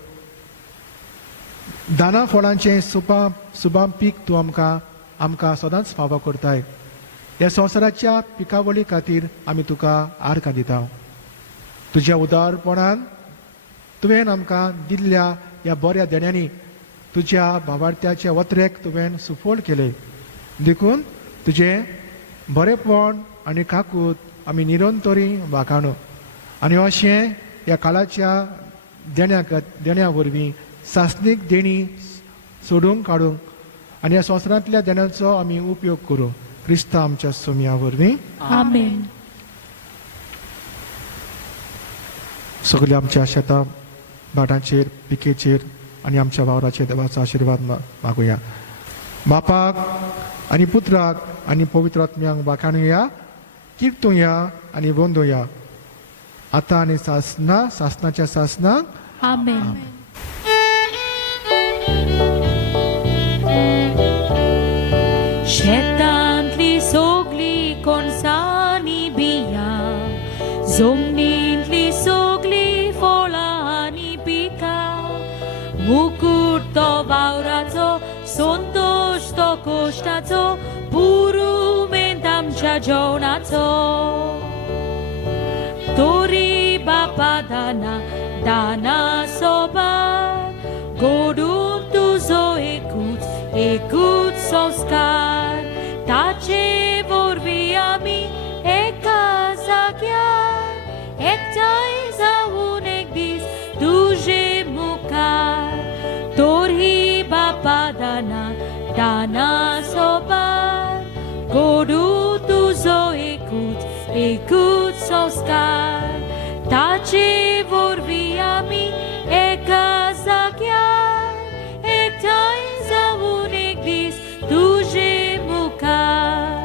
दाना फळांचें सुबाम पीक तूं आमकां सदांच फावो करताय. ह्या संवसाराच्या पिकावळी खातीर आमी तुका आर्गां दिता. तुज्या उदारपणान तुवें आमकां दिल्ल्या ह्या बऱ्या देण्यांनी तुज्या भावार्थ्याच्या वत्रेक तुवें सुफोळ केले. देखून तुजें बरेपण आनी काकूत आमी निरंतरी वाखाणू. आनी अशें ह्या काळाच्या देण्या वरवीं सासणीक देणी सोडूंक काडूंक आनी ह्या संवसारांतल्या देण्यांचो आमी उपयोग करूं. क्रिस्ता आमच्या सोम्या वरवीं. आमेन. सगळ्या आमच्या शेतां बाटांचेर पिकेचेर आनी आमच्या वावराचेर देवाचो आशिर्वाद मागुया. बापाक आनी पुत्राक आनी पवित्र आत्म्यांक वाखाणुया, किर्तुया आनी वंदुया आतां आनी सासनाच्या सासनाक. आमेन. शेतांतली सगळी कोणसांनी बियां, जमनींतली सगळी फळां आनी पिकां, मुकुट तो वावराचो, संतोष तो कोश्टाचो, पुरुमेंत आमच्या जेवणाचो. तोरी बापा दाना सोबा गोडू संस्कार ताचे वरवीं आमी एका जाग्यार एकठांय जावून एक दीस तुजे मुखार तोरही बापा दाना सोबार गोडू तुजो एकूच संस्कार ताचे वरवीं आमी एका जाग्यार एकठांय जावून एक दीस तुजे मुखार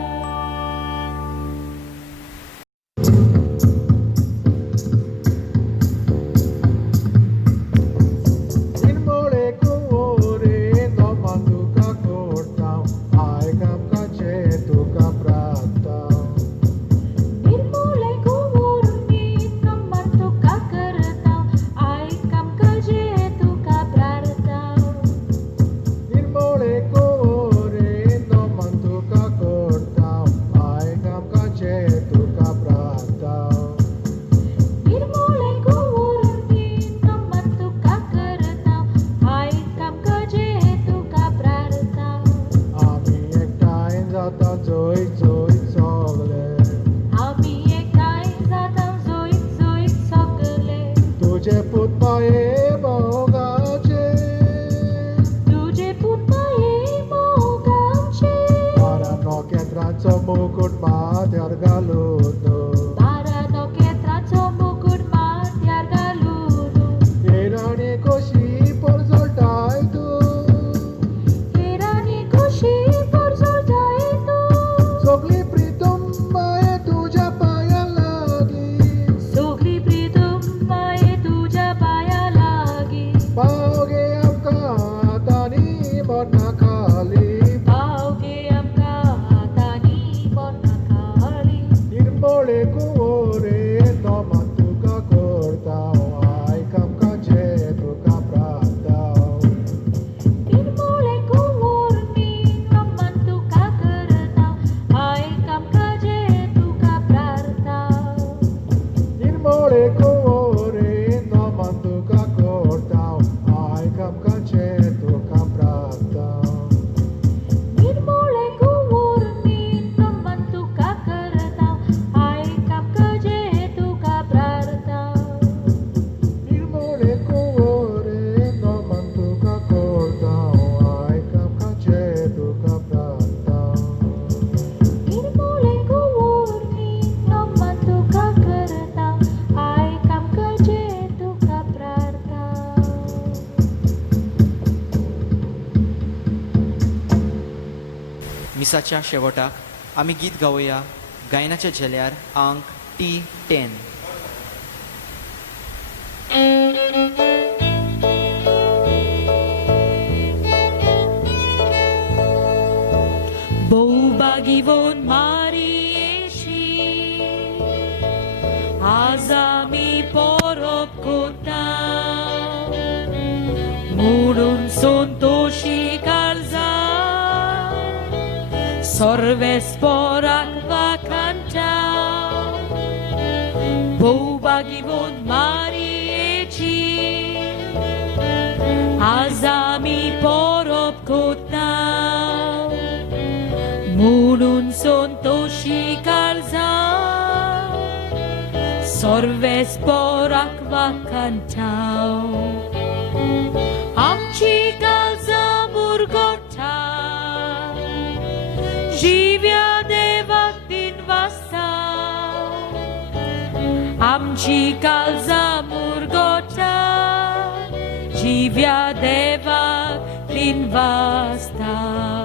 मिसाच्या शेवटाक आमी गीत गावया गायनाच्या झेल्यार अंक T10. Boubagiwon Marieshi Azami porop kota Murun sontoshi kalza Sorves porak vakanta Boubagiwon Marieshi Azami porop kota Munun sontoshi kalza Sorves porak vakantau Amchi kalza murgota Živia devak din vasta Amchi kalza murgota Živia devak din vasta